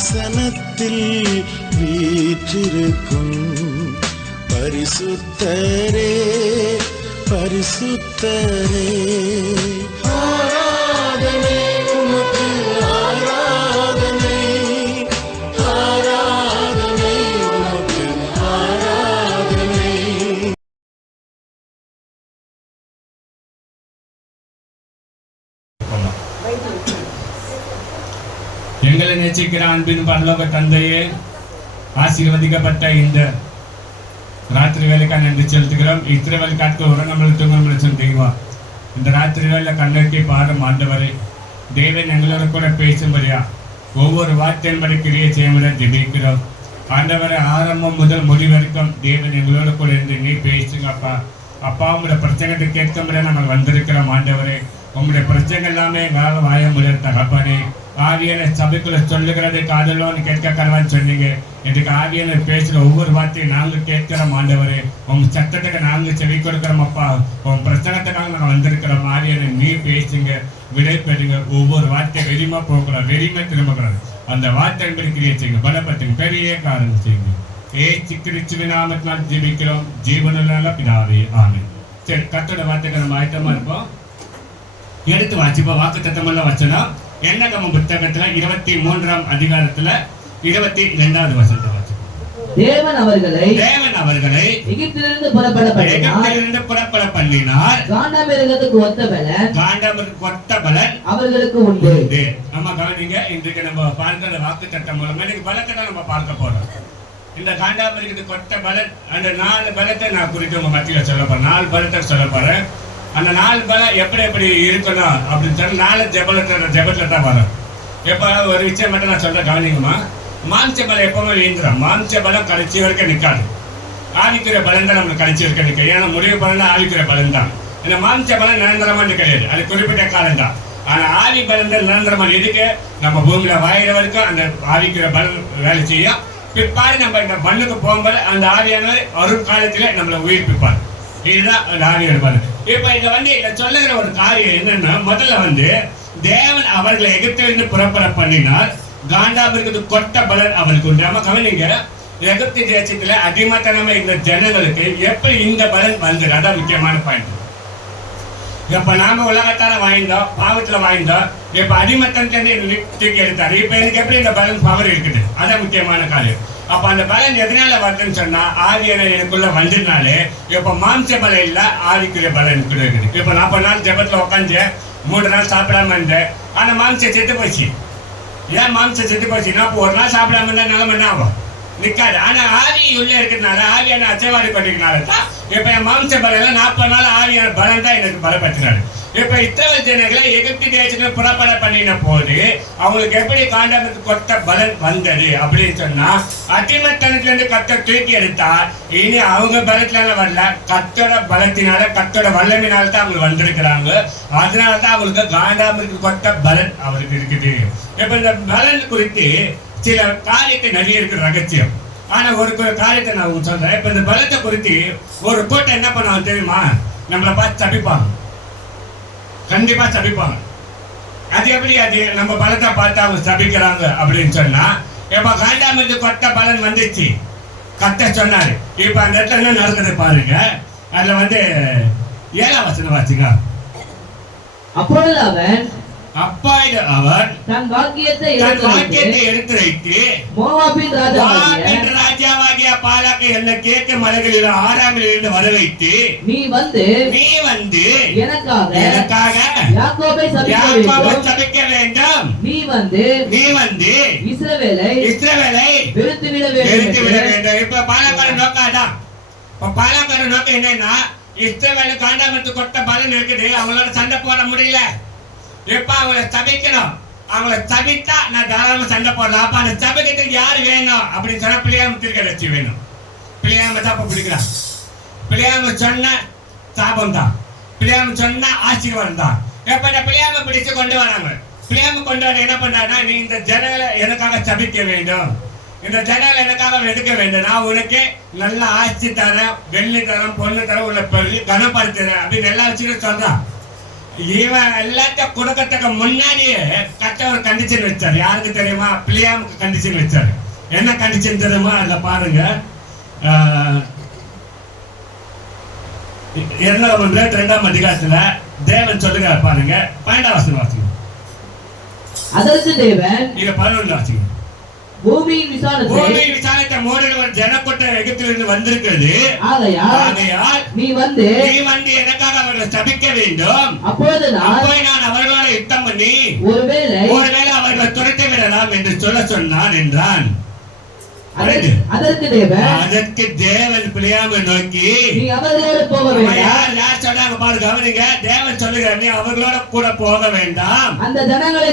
சிங்காசனத்தில் வீற்றிருக்கும் பரிசுத்தரே பரிசுத்தரே ஆராதனை உமக்கு ஆராதனை ஆராதனை உமக்கு ஆராதனை. எங்களை நேசிக்கிற அன்பின் பரலோக தந்தையே, ஆசீர்வதிக்கப்பட்ட இந்த ராத்திரி வேலைக்காக நன்றி செலுத்துகிறோம். இத்திரை வேலை காட்க உறங்கமல் தூங்கமல் சொந்தீங்கவா இந்த ராத்திரி வேலை கண்ணோக்கி பாடும் ஆண்டவரை தேவன் எங்களோட கூட பேசும்படியா ஒவ்வொரு வார்த்தையின்படி கிரியை செய்யும்படியா ஜெபிக்கிறோம். ஆண்டவரை ஆரம்பம் முதல் முடிவரைக்கும் தேவன் எங்களோட கூட இருந்து நீ பேசுங்க அப்பா. அப்பா உங்களுடைய பிரச்சனைகளை கேட்கும்படியா நாங்கள் வந்திருக்கிறோம். ஆண்டவரே உங்களுடைய பிரச்சனை எல்லாமே எங்களால் வாய முடியாது தகப்பனே. ஆவியனை சபைக்குள்ள சொல்லுகிறதை காதலோன்னு கேட்க கடவான்னு சொன்னீங்க. இதுக்கு ஆவியனை பேசுகிற ஒவ்வொரு வார்த்தையும் நாங்கள் கேட்கிறோம். ஆண்டவரே உங்க சத்தத்துக்கு நாங்கள் செவி கொடுக்கிறோம் அப்பா. உன் பிரச்சனத்துக்காக நாங்கள் வந்திருக்கிறோம். ஆவியனை நீ பேசுங்க, விடை பெறுங்க. ஒவ்வொரு வார்த்தையை வெறிமா போகக்கூடாது, வெறிமை திரும்பக்கூடாது. அந்த வார்த்தையின்படி கிரியை செய்யுங்க, பலப்படுத்துங்க, பெரிய காரணம் செய்யுங்க. ஏசு கிறிஸ்துவின் நாமத்தினால் ஜெபிக்கிறோம் ஜீவனுள்ள பிதாவே, ஆமென். சரி, கர்த்தருடைய வார்த்தைக்கு நம்ம ஆயத்தமா இருப்போம். எடுத்து வாசிப்போம். வாக்குத்தத்தமுள்ள வசனம் என்னாகமம் புத்தகத்துல 23ஆம் அதிகாரத்துல 22வது வசனத்தை வாசிப்போம். தேவன் அவர்களை எகிப்திலிருந்து புறப்பட பண்ணினார். காண்டாமிருகத்துக்கு ஒத்த பலன் அவர்களுக்கு உண்டு. நம்ம கவனிங்க, இன்றைக்கு நம்ம பார்க்கிற வாக்குத்தத்தம் மூலமா இன்னைக்கு பலத்தை தான் நம்ம பார்க்க போறோம். இந்த காண்டாமிருகத்துக்கு ஒத்த பலன், அந்த 4 பலத்தை நான் குறித்து உங்க மத்தியில சொல்ல போறேன். 4 பலத்தை சொல்ல போறேன். அந்த 4 பலம் எப்படி இருக்கணும் அப்படின்னு சொல்லி 4 ஜெபத்துல தான் வரும். எப்போ ஒரு விஷயம் மட்டும் நான் சொல்றேன், கவனிங்கம்மா. மாம்ச பலம் எப்பவுமே வீழ்ந்துடும். மாம்ச பலம் கடைசி வரைக்கும் நிற்காது. ஆவிக்குரிய பலம் தான் நம்மளுக்கு கடைசி வரைக்கும் நிற்கும். ஏன்னா முடிவு பலம் தான் ஆவிக்குரிய பலம் தான். இந்த மாம்ச பலம் நிரந்தரமானது கிடையாது, அது குறிப்பிட்ட காலம் தான். ஆனால் ஆவி பலம் தான் நிரந்தரமான. எதுக்கு? நம்ம பூமியில வாயிற வரைக்கும் அந்த ஆவிக்குரிய பலம் வேலை செய்யும். பிற்பாடு நம்ம இந்த மண்ணுக்கு போகும்போது அந்த ஆவியானவர் ஒரு காலத்தில் நம்மளை உயிர்ப்பிப்பார். இதுதான் அந்த ஆவியோட பலம். இப்ப இதை சொல்லுகிற ஒரு காரியம் என்னன்னா, முதல்ல தேவன் அவர்களை எகிப்திலிருந்து புறப்பட பண்ணினார். காண்டாமிருகத்துக்கு கொட்ட பலன் அவருக்கு உண்டு. நம்ம கவனிங்க, எகிப்து தேசத்துல அடிமத்தனமா இந்த ஜனங்களுக்கு எப்படி இந்த பலன் வந்தது, அதான் முக்கியமான பாயிண்ட். இப்ப நாம உலகத்தால வாழ்ந்தோம், பாவத்துல வாழ்ந்தோம். இப்ப அடிமத்தனத்தை தூக்கி எடுத்தாரு. இப்ப எனக்கு எப்படி இந்த பலன் பவர் இருக்குது, அதான் முக்கியமான காரியம். அப்ப அந்த பலன் எதனால வருதுன்னு சொன்னா, ஆவியான எனக்குள்ள வந்ததுனாலே இப்ப மாம்ச பலம் இல்ல, ஆவிக்குரிய பலம் எனக்குள்ள இருக்குது. இப்ப 40 நாள் ஜெபத்துல உட்காந்து 3 நாள் சாப்பிடாம இருந்தேன். ஆனா மாம்சம் செத்து போச்சு. ஏன் மாம்சம் செத்து போச்சுன்னா, இப்போ ஒரு நாள் சாப்பிடாம இருந்தா நிலைமை என்ன ஆகும்? நிற்காது. ஆனா ஆவி உள்ள இருக்கிறதுனால, ஆவியான அச்சைவாடி பண்ணிக்கிறனால தான் இப்ப என் மாம்ச பலம் 40 நாள் ஆவியான பலம் தான் எனக்கு பலப்படுத்தினாரு. இப்ப இஸ்ரவேல் ஜனங்களை எகிப்து தேசத்துல புறப்பட பண்ணின போது அவங்களுக்கு எப்படி காண்டாமிருகத்துக்கு கொட்ட பலன் வந்தது அப்படின்னு சொன்னா, அடிமத்தனத்துல இருந்து கர்த்தர் தூக்கி எடுத்தா இனி அவங்க பலத்தினால வரல, கர்த்தரோட பலத்தினால கர்த்தரோட வல்லமையினால தான் அவங்க வந்திருக்கிறாங்க. அதனாலதான் அவங்களுக்கு காண்டாமிருகத்துக்கு கொட்ட பலன் அவருக்கு இருக்குது. இப்ப இந்த பலன் குறித்து சில காரியத்தை நிறைய இருக்கிற ரகசியம். ஆனா ஒரு காரியத்தை நான் சொல்றேன். இப்ப இந்த பலத்தை குறித்து ஒரு கூட்டம் என்ன பண்ணுவாங்க தெரியுமா? நம்மளை பார்த்து தப்பிப்பாங்க, கண்டிப்பா சபிப்பாங்க. அது எப்படி அது நம்ம பலத்தை பார்த்து அவங்க சபிக்கிறாங்க அப்படின்னு சொன்னா, இப்ப காண்டாமிருகத்துக்கு கொட்ட பலன் வந்துச்சு, கர்த்தர் சொன்னாரு. இப்ப அந்த இடத்துல என்ன நடக்குது பாருங்க. அதுல 7ஆம் வசனம் வாசிங்க. அப்பொழுது அவர் தன் வாக்கியத்தை எடுத்து வைத்து மோவாபின் ராஜாவாகிய பாலாக்கை என்ன கேட்க மலைகளில் 6ஆமிலிருந்து வர வைத்து, நீ வந்து எனக்காக யாக்கோபை சபிக்க வேண்டும். நீ வந்து இஸ்ரவேலை வெறுத்துவிட வேண்டும். இப்ப பாலாக்கார நோக்காதான். பாலாக்கார நோக்கம் என்னன்னா, இஸ்ரவேலை காண்டாமிருகத்துக்கு கொட்ட பலன் இருக்குது, அவங்களோட சண்டை போட முடியல. எப்ப அவங்களை சபிக்கணும், அவங்களை சபித்தா நான் தாராளமா சண்டை போடலாம். அப்ப அந்த சபிக்கிறதுக்கு யாரு வேணும் அப்படின்னு சொன்னா, பிள்ளையாம திருக்கட்சி வேணும். பிள்ளையாம சாப்ப பிடிக்கிறான். பிள்ளையாம சொன்ன சாபம் தான், பிள்ளையாம சொன்ன ஆசீர்வாதம் தான். எப்ப இந்த பிள்ளையாம பிடிச்சு கொண்டு வராங்க. பிள்ளையாம கொண்டு வர என்ன பண்றாங்கன்னா, நீ இந்த ஜனங்களை எனக்காக சபிக்க வேண்டும், இந்த ஜனங்களை எனக்காக வெதுக்க வேண்டும், நான் உனக்கு நல்ல ஆட்சி தரேன், வெள்ளி தரம், பொண்ணு தரம், உன்னை கனப்படுத்துறேன் அப்படின்னு எல்லா விஷயங்களும் சொல்றான். இவன் எல்லாத்தையும் கொடுக்கறதுக்கு முன்னாடியே கட்ட ஒரு கண்டிஷன் வச்சார். யாருக்கு தெரியுமா? பிலியாமுக்கு கண்டிஷன் வச்சாரு. என்ன கண்டிஷன் தெரியுமா? அதுல பாருங்க, 2ஆம் அதிகாரத்துல தேவன் சொல்லுகிறார் பாருங்க, 12ஆம் வசனம் வாசிங்க. அதற்கு தேவன், இங்க 11 வாசிங்க. பூமியின் விசாலத்தை மூடின ஜனக்கூட்டம் எகிப்திலிருந்து வந்திருக்கிறது. ஆகையால் நீ வந்து எனக்காக அவர்களை சபிக்க வேண்டும். அப்பொழுது நான் அவர்களோட யுத்தம் பண்ணி ஒருவேளை அவர்களை துரத்தி விடலாம் என்று சொன்னான் என்றான். அதற்கு தேவன் பிலியாமை நோக்கி, நீ அவர்களோடு போக வேண்டாம். யார் சொன்னாங்க பாரு, கவனிங்க. தேவன் சொல்லுகிறார், நீ அவர்களோட கூட போக வேண்டாம். அந்த ஜனங்களை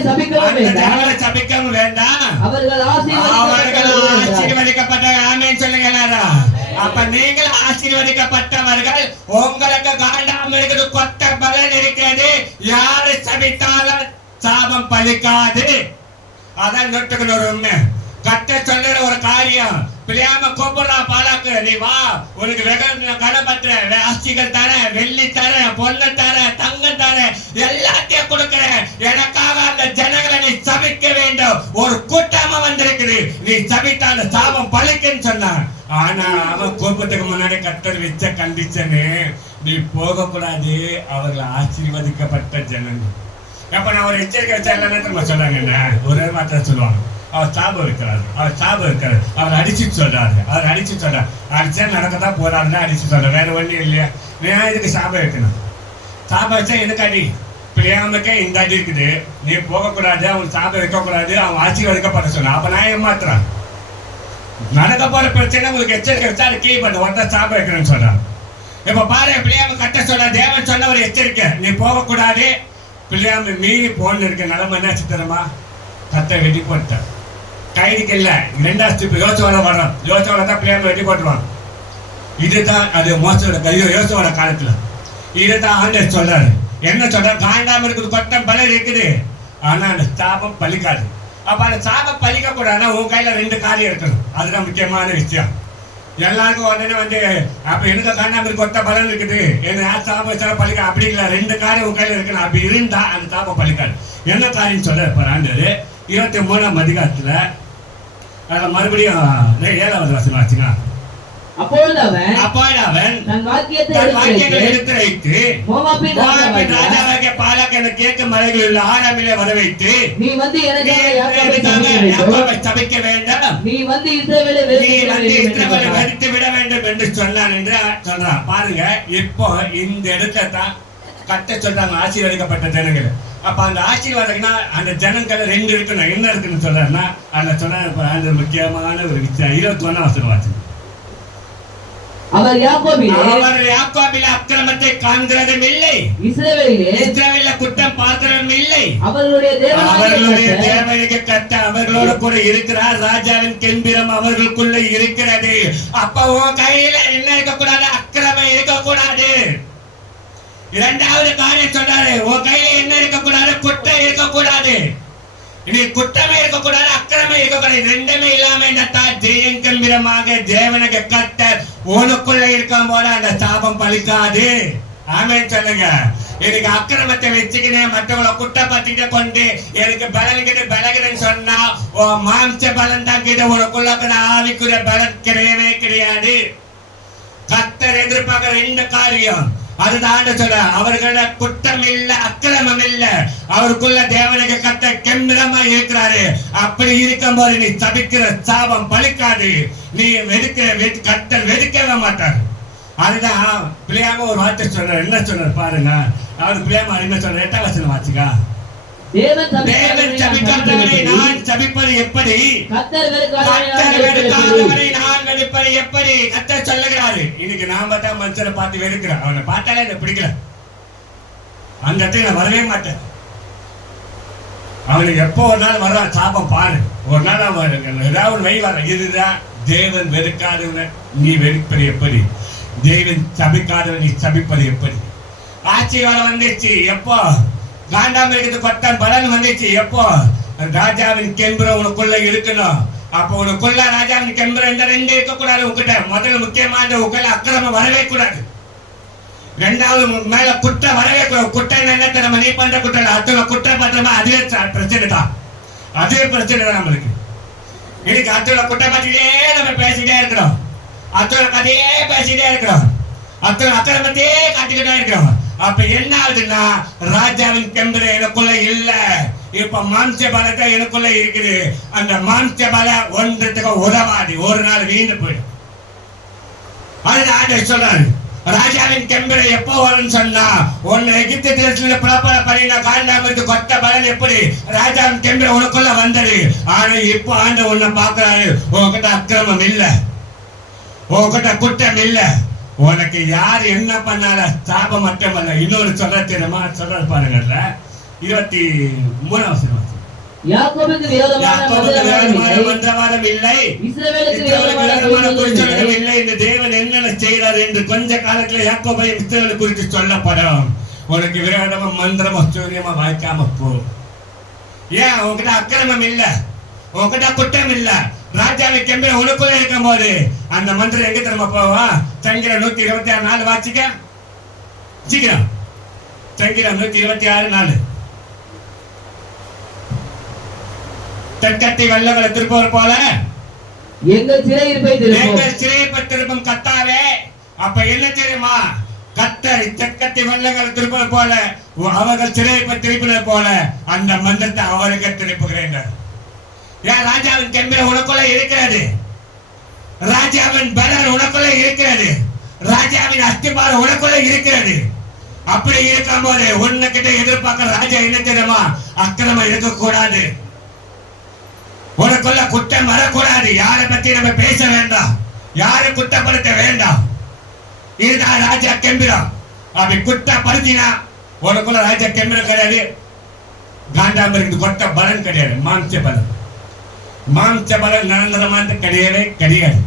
சபிக்கவும் வேண்டாம். அவர்கள் ஆசீர்வதிக்கப்பட்ட ஆமென் சொல்லுங்க எல்லாரும். அப்ப நீங்கள் ஆசீர்வதிக்கப்பட்டவர்கள். உங்களுக்கு காண்டாம இருக்குது, கொத்த பலன் இருக்கிறது. யாரு சபித்தாலும் சாபம் பலிக்காது. அதான் நொட்டுக்கணும் ஒரு உண்மை. கட்ட சொல்லுற ஒரு காரியம். பிலியாம கூப்பிடுறா பாலாக்கு, நீ வா, உனக்கு கடை பத்துறேன், ஆஸ்திகள் தரேன், வெள்ளி தரேன், பொண்ணு தரேன், தங்கம் தரேன், எல்லாத்தையும் கொடுக்கிறேன். எனக்காக அந்த ஜனங்களை நீ சபிக்க வேண்டும். ஒரு கூட்டமா வந்திருக்குது, நீ சபித்த அந்த சாபம் பலிக்குன்னு சொன்னான். ஆனா அவன் கோபத்துக்கு முன்னாடி கர்த்தர் வச்ச கண்டிஷனு, நீ போக கூடாது, அவர்கள் ஆசீர்வதிக்கப்பட்ட ஜனங்கள். அப்ப நான் ஒரு எச்சரிக்கை வச்சா என்ன சொல்றாங்க, ஒரே மாத்திர சொல்லுவாங்க, அவர் சாபம் இருக்கிறாரு, அவர் அடிச்சு சொல்றாரு, அடிச்சா நடக்கத்தான் போறாருன்னா அடிச்சு சொல்ற, வேற ஒண்ணும் இல்லையா? நான் இதுக்கு சாபம் வைக்கணும். சாபம் வச்சா எனக்கு அடி. பிள்ளையாமக்கே இந்த அடி இருக்குது, நீ போகக்கூடாது, அவன் சாபம் வைக்கக்கூடாது, அவன் ஆசீர்வதிக்கப்பட சொன்ன. அப்ப நான் ஏமாத்துறான். நடக்க போற பிரச்சனை உங்களுக்கு எச்சரிக்கை வச்சா அது கீழ் பண்ண ஒருத்தர் சாபம் வைக்கணும்னு சொல்றான். இப்ப பாரு, பிள்ளையாம கட்ட சொல்ற, தேவன் சொன்ன ஒரு எச்சரிக்கை, நீ போகக்கூடாது. பிள்ளையாம மீறி போன்னு இருக்க நிலைமை என்ன சித்தரமா கத்தை வெட்டி போட்டார். கைதுக்கு இல்ல, 2 யோசுவால வர்றான். யோசுவால தான் பிள்ளையாம வெட்டி போட்டுருவான். இதுதான் அது மோசோட கையோ யோசுவால காலத்துல. இதுதான் ஆண்டவர் சொல்றாரு. என்ன சொல்றாரு? காண்டாம இருக்குது, கொட்டம் பலர் இருக்குது, ஆனா அந்த சாபம் பலிக்காது. அப்ப அந்த சாபம் பலிக்க கூடாதுன்னா உன் கையில 2 காரியம் இருக்கணும். அதுதான் முக்கியமான விஷயம். எல்லாருக்கும் உடனே வந்து அப்ப எனக்கு காண்டாம இருக்கு, கொட்ட பலன் இருக்குது, என்ன சாபம் வச்சாலும் பலிக்க, அப்படி இல்லை. 2 காரியம் உன் கையில இருக்கணும். அப்படி இருந்தா அந்த சாபம் பலிக்காது. என்ன காரியம் சொல்ற ஆண்டவர் 23ஆம் அதிகாரத்துல மறுபடியும் 7வது வசனம் ஆச்சுங்க. அப்பொழுது அவன் தன் வாக்கியத்தை எடுத்து வைத்து மோவாபின் ராஜாவாகிய பாலாக்கை கேட்க மலைகளில் உள்ள ஆராமிலே வர வைத்து, நீ வந்து யாக்கோபை சபிக்க வேண்டாம், நீ வந்து இஸ்ரவேலை வெறுத்து விட வேண்டும் என்று சொன்னான் என்று சொல்றான். பாருங்க, இப்போ இந்த இடத்துல தான் கட்ட சொல்றாங்க ஆசீர்வதிக்கப்பட்ட ஜனங்கள். அப்ப அந்த ஆசீர்வாதம்னா அந்த ஜனங்கள் 2 இருக்கணும். என்ன இருக்குன்னு சொல்றாருன்னா, அந்த சொன்ன முக்கியமான ஒரு விஷயம் 21ஆம் வசனம் வாசி. அவர் யாக்கோபிலே அக்கிரமத்தை காண்கிறதும் இல்லை, இஸ்ரவேலிலே குற்றம் பார்க்கிறதும் இல்லை. அவர்களுடைய தேவனுக்கு கட்ட அவர்களோட கூட இருக்கிறார். ராஜாவின் கெம்பிரம் அவர்களுக்குள்ள இருக்கிறது. அப்ப உன் கையில என்ன இருக்கக்கூடாது? அக்கிரமம் இருக்கக்கூடாது. 2வது காரியம் சொல்றாரு, உன் கையில என்ன இருக்கக்கூடாது? குற்றம் இருக்கக்கூடாது. இனி குற்றமே இருக்கக்கூடாது, அக்கிரமே இருக்கக்கூடாது. 2மே இல்லாம என்னத்தா ஜெயம் கம்பீரமாக தேவனுக்கு கர்த்தர் உனக்குள்ள இருக்கும் போது அந்த சாபம் பலிக்காது. ஆமென் சொல்லுங்க. எனக்கு அக்கிரமத்தை வச்சுக்கினே மற்றவங்களை குற்றப்பத்திட்டு கொண்டு எனக்கு பலன் கிட்ட பலகிறேன்னு சொன்னா மாம்ச பலன் தான் கிட்ட உனக்குள்ள ஆவிக்குரிய பலன் கிடையவே கிடையாது. கர்த்தர் எதிர்பார்க்கிற 2 காரியம். அதுதான் சொல்ற, அவர்களோட குற்றம் இல்ல, அக்கிரமம் இல்ல, அவருக்குள்ள தேவனுக்கு கர்த்தர் கெம்பீரமா இருக்கிறாரு. அப்படி இருக்கும் போது நீ சபிக்கிற சாபம் பலிக்காது. நீ கர்த்தர் வெறுக்கவே மாட்டார். அதுதான் பிள்ளையாம ஒரு வார்த்தை சொல்ற. என்ன சொல்ற பாருங்க, அவர் பிள்ளையாம என்ன சொல்ற? 8ஆம் வசனம் வாசிக்கா. தேவன் சபிக்காதவனை நான் சபிப்பது எப்படி? கர்த்தர் வெறுக்காதவனை நான் வெறுப்பது எப்படி? கர்த்தர் சொல்லுகிறாரு. இன்னைக்கு நாம தான் மனுஷனை பார்த்து வெறுக்கிறோம். அவனை பார்த்தாலே எனக்கு பிடிக்கல, அந்த இடத்துல நான் வரவே மாட்டேன். அவனுக்கு எப்போ ஒரு நாள் வர்றான் சாபம் பாரு. ஒரு நாள் அவன் ஏதாவது வை வர. இதுதான் தேவன் வெறுக்காதவனை நீ வெறுப்பது எப்படி? தேவன் சபிக்காதவன் நீ சபிப்பது எப்படி? ஆசீர்வாதம் வந்துச்சு எப்போ? காண்டாம இருக்கிறது கொட்டம் பலன் வந்துச்சு எப்போ? ராஜாவின் கெம்பீரம் உனக்குள்ள இருக்கணும். அப்போ உனக்குள்ள ராஜாவின் கெம்பீரம் இந்த 2 இருக்கக்கூடாது உங்ககிட்ட. முதல்ல முக்கியமான உங்களை அக்கிரமம் வரவே கூடாது. ரெண்டாவது மேல குற்றம் வரவே குற்றம் என்ன தெரியுமா, நீ பண்ற குற்றம் அத்தனை குற்றம் பண்றமா அதே பிரச்சனை தான், அதே பிரச்சனை தான் நம்மளுக்கு. இன்னைக்கு அத்தனை குற்றம் பற்றியே நம்ம பேசிட்டே இருக்கிறோம், அத்தனை கதையே பேசிட்டே இருக்கிறோம், அத்தனை அக்கிரமத்தையே காட்டிக்கிட்டே இருக்கிறோம். அப்ப என்ன ஆகுதுன்னா, ராஜாவின் கெம்பரை எனக்குள்ள இல்ல, இப்ப மாம்ச பலத்தை எனக்குள்ள இருக்குது. அந்த மாம்ச பல ஒன்றத்துக்கு உதவாது, ஒரு நாள் வீண்டு போயிடும். அதுதான் ஆண்டவர் சொல்றாரு, ராஜாவின் கெம்பரை எப்போ வரும்னு சொன்னா, உன்னை எகிப்து தேசத்துல புறப்பட பண்ணின காண்டாமிற்கு கொத்த பலன் எப்படி ராஜாவின் கெம்பரை உனக்குள்ள வந்தது. ஆனா இப்போ ஆண்டவர் உன்னை பாக்குறாரு, உன்கிட்ட அக்கிரமம் இல்ல, உன்கிட்ட குற்றம் இல்ல, உனக்கு யார் என்ன பண்ணால சாபம் மட்டுமல்ல. இன்னொரு சொல்ற தெரியுமா, சொல்ற பாருங்கல்ல 23 யாக்கோபுக்கு விரோதமான மந்திரவாதம் இல்லை, இஸ்ரவேலுக்கு விரோதமான குறிச்சொல்லும் விரோதமான இல்லை. இந்த தேவன் என்னென்ன செய்கிறார் என்று கொஞ்ச காலத்துல யாக்கோபை இஸ்ரவேல் குறித்து சொல்லப்படும். உனக்கு விரோதமா மந்திரமா சூரியமா வாய்க்காம போ. ஏன் உன்கிட்ட அக்கிரமம் இல்ல, உன்கிட்ட குற்றம் இல்ல, ராஜாவை கெம்பரை உனக்குள்ள இருக்கும் போது அந்த மந்திரம் எங்க திரும்ப போவா. சங்கீதம் 126:4 வாசிக்க சீக்கிரம். சங்கீதம் 126:4. தெற்கத்தை வெள்ளங்களை திருப்பவர் போல எங்கள் சிறையிருப்பை திருப்பும் கர்த்தாவே. அப்ப என்ன தெரியுமா, கர்த்தர் தெற்கத்தை வெள்ளங்களை திருப்பவர் போல அவர்கள் சிறையிருப்பை திருப்பினது போல அந்த மந்திரத்தை அவருக்கு திருப்புகிறேன். ஏன் ராஜாவின் கெம்பரை உனக்குள்ள இருக்கிறது, ராஜாவின் பலர் உனக்குள்ள இருக்கிறது, ராஜாவின் அஸ்திபாரம் உனக்குள்ள இருக்கிறது. அப்படி இருக்கும் போது உன்கிட்ட எதிர்பார்க்கிற ராஜா என்ன தெரியுமா, அக்கிரமம் இருக்கக்கூடாது, உனக்குள்ள குற்றம் வரக்கூடாது, யாரை பத்தி நம்ம பேச வேண்டாம், யாரை குற்றப்படுத்த வேண்டாம். இதுதான் ராஜா கெம்பிரம். அப்படி குற்றப்படுத்தினா உனக்குள்ள ராஜா கெம்பிரம் கிடையாது, காண்டாமிற்கு கொட்ட பலன் கிடையாது, மாம்ச பலன். மாம்ச பலன் நிரந்தரமான கிடையவே கிடையாது,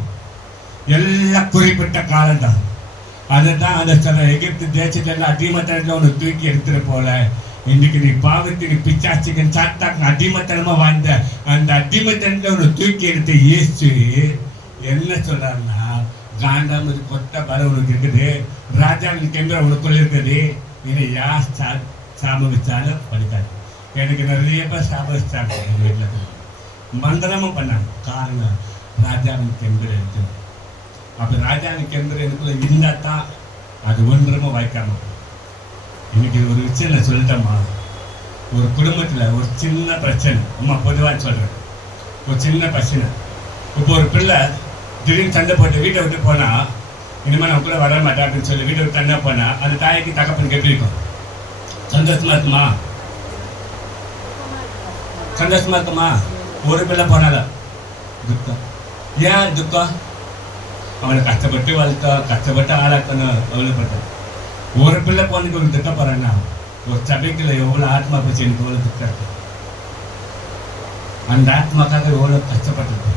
எல்லாம் குறிப்பிட்ட காலம்தான். அதுதான் அந்த சொல்ற எகிப்து தேசத்துல அடிமத்தனத்துல ஒன்று தூக்கி எடுத்துட்டு போல இன்னைக்கு நீ பாவத்துக்கு பிச்சாச்சிக்கு சாத்தாக்கு அடிமத்தனமா வாழ்ந்த அந்த அடிமத்தனத்துல ஒன்று தூக்கி எடுத்து இயேசு என்ன சொல்றாருன்னா, காண்டாமிற்கு கொட்ட பலம் உனக்கு இருக்குது, ராஜாவின் கெம்பரை உனக்குள்ள இருக்குது, இதை யார் சாபம் வச்சாலும் படிக்காது. எனக்கு நிறைய பேர் சாபம் வச்சாங்க எங்க வீட்டில், மந்திரமும் பண்ணாங்க. காரணம் ராஜாவின் கெம்பரை எடுத்து. அப்ப ராஜாவின் கெம்பரை எனக்குள்ள இருந்தா தான் அது ஒன்றுமே வாய்க்காம. இன்னைக்கு ஒரு விஷயம் நான் சொல்லிட்டேம்மா, ஒரு குடும்பத்துல ஒரு சின்ன பிரச்சனை, அம்மா பொதுவா சொல்றேன், ஒரு சின்ன பிரச்சனை. இப்போ ஒரு பிள்ளை திடீர்னு சண்டை போட்டு வீட்டை விட்டு போனா, இனிமேல் நான் கூட வர மாட்டேன் அப்படின்னு சொல்லி வீட்டை விட்டு சண்டை போனா அந்த தாய்க்கு தகப்பனுக்கு எப்படி இருக்கும்? சந்தோஷமா இருக்குமா? சந்தோஷமா இருக்குமா? ஒரு பிள்ளை போனால துக்கம். ஏன் துக்கம்? அவனை கஷ்டப்பட்டு வளர்த்தா, கஷ்டப்பட்டு ஆளாக்கணும், எவ்வளோப்பட்ட ஒரு பிள்ளை போனதுக்கு ஒரு துக்கப்படுறேன்னா, ஒரு சபைக்குள்ள எவ்வளோ ஆத்மா போச்சு, எனக்கு எவ்வளோ துக்கம் இருக்கு. அந்த ஆத்மாக்காக எவ்வளோ கஷ்டப்பட்டிருக்கோம்,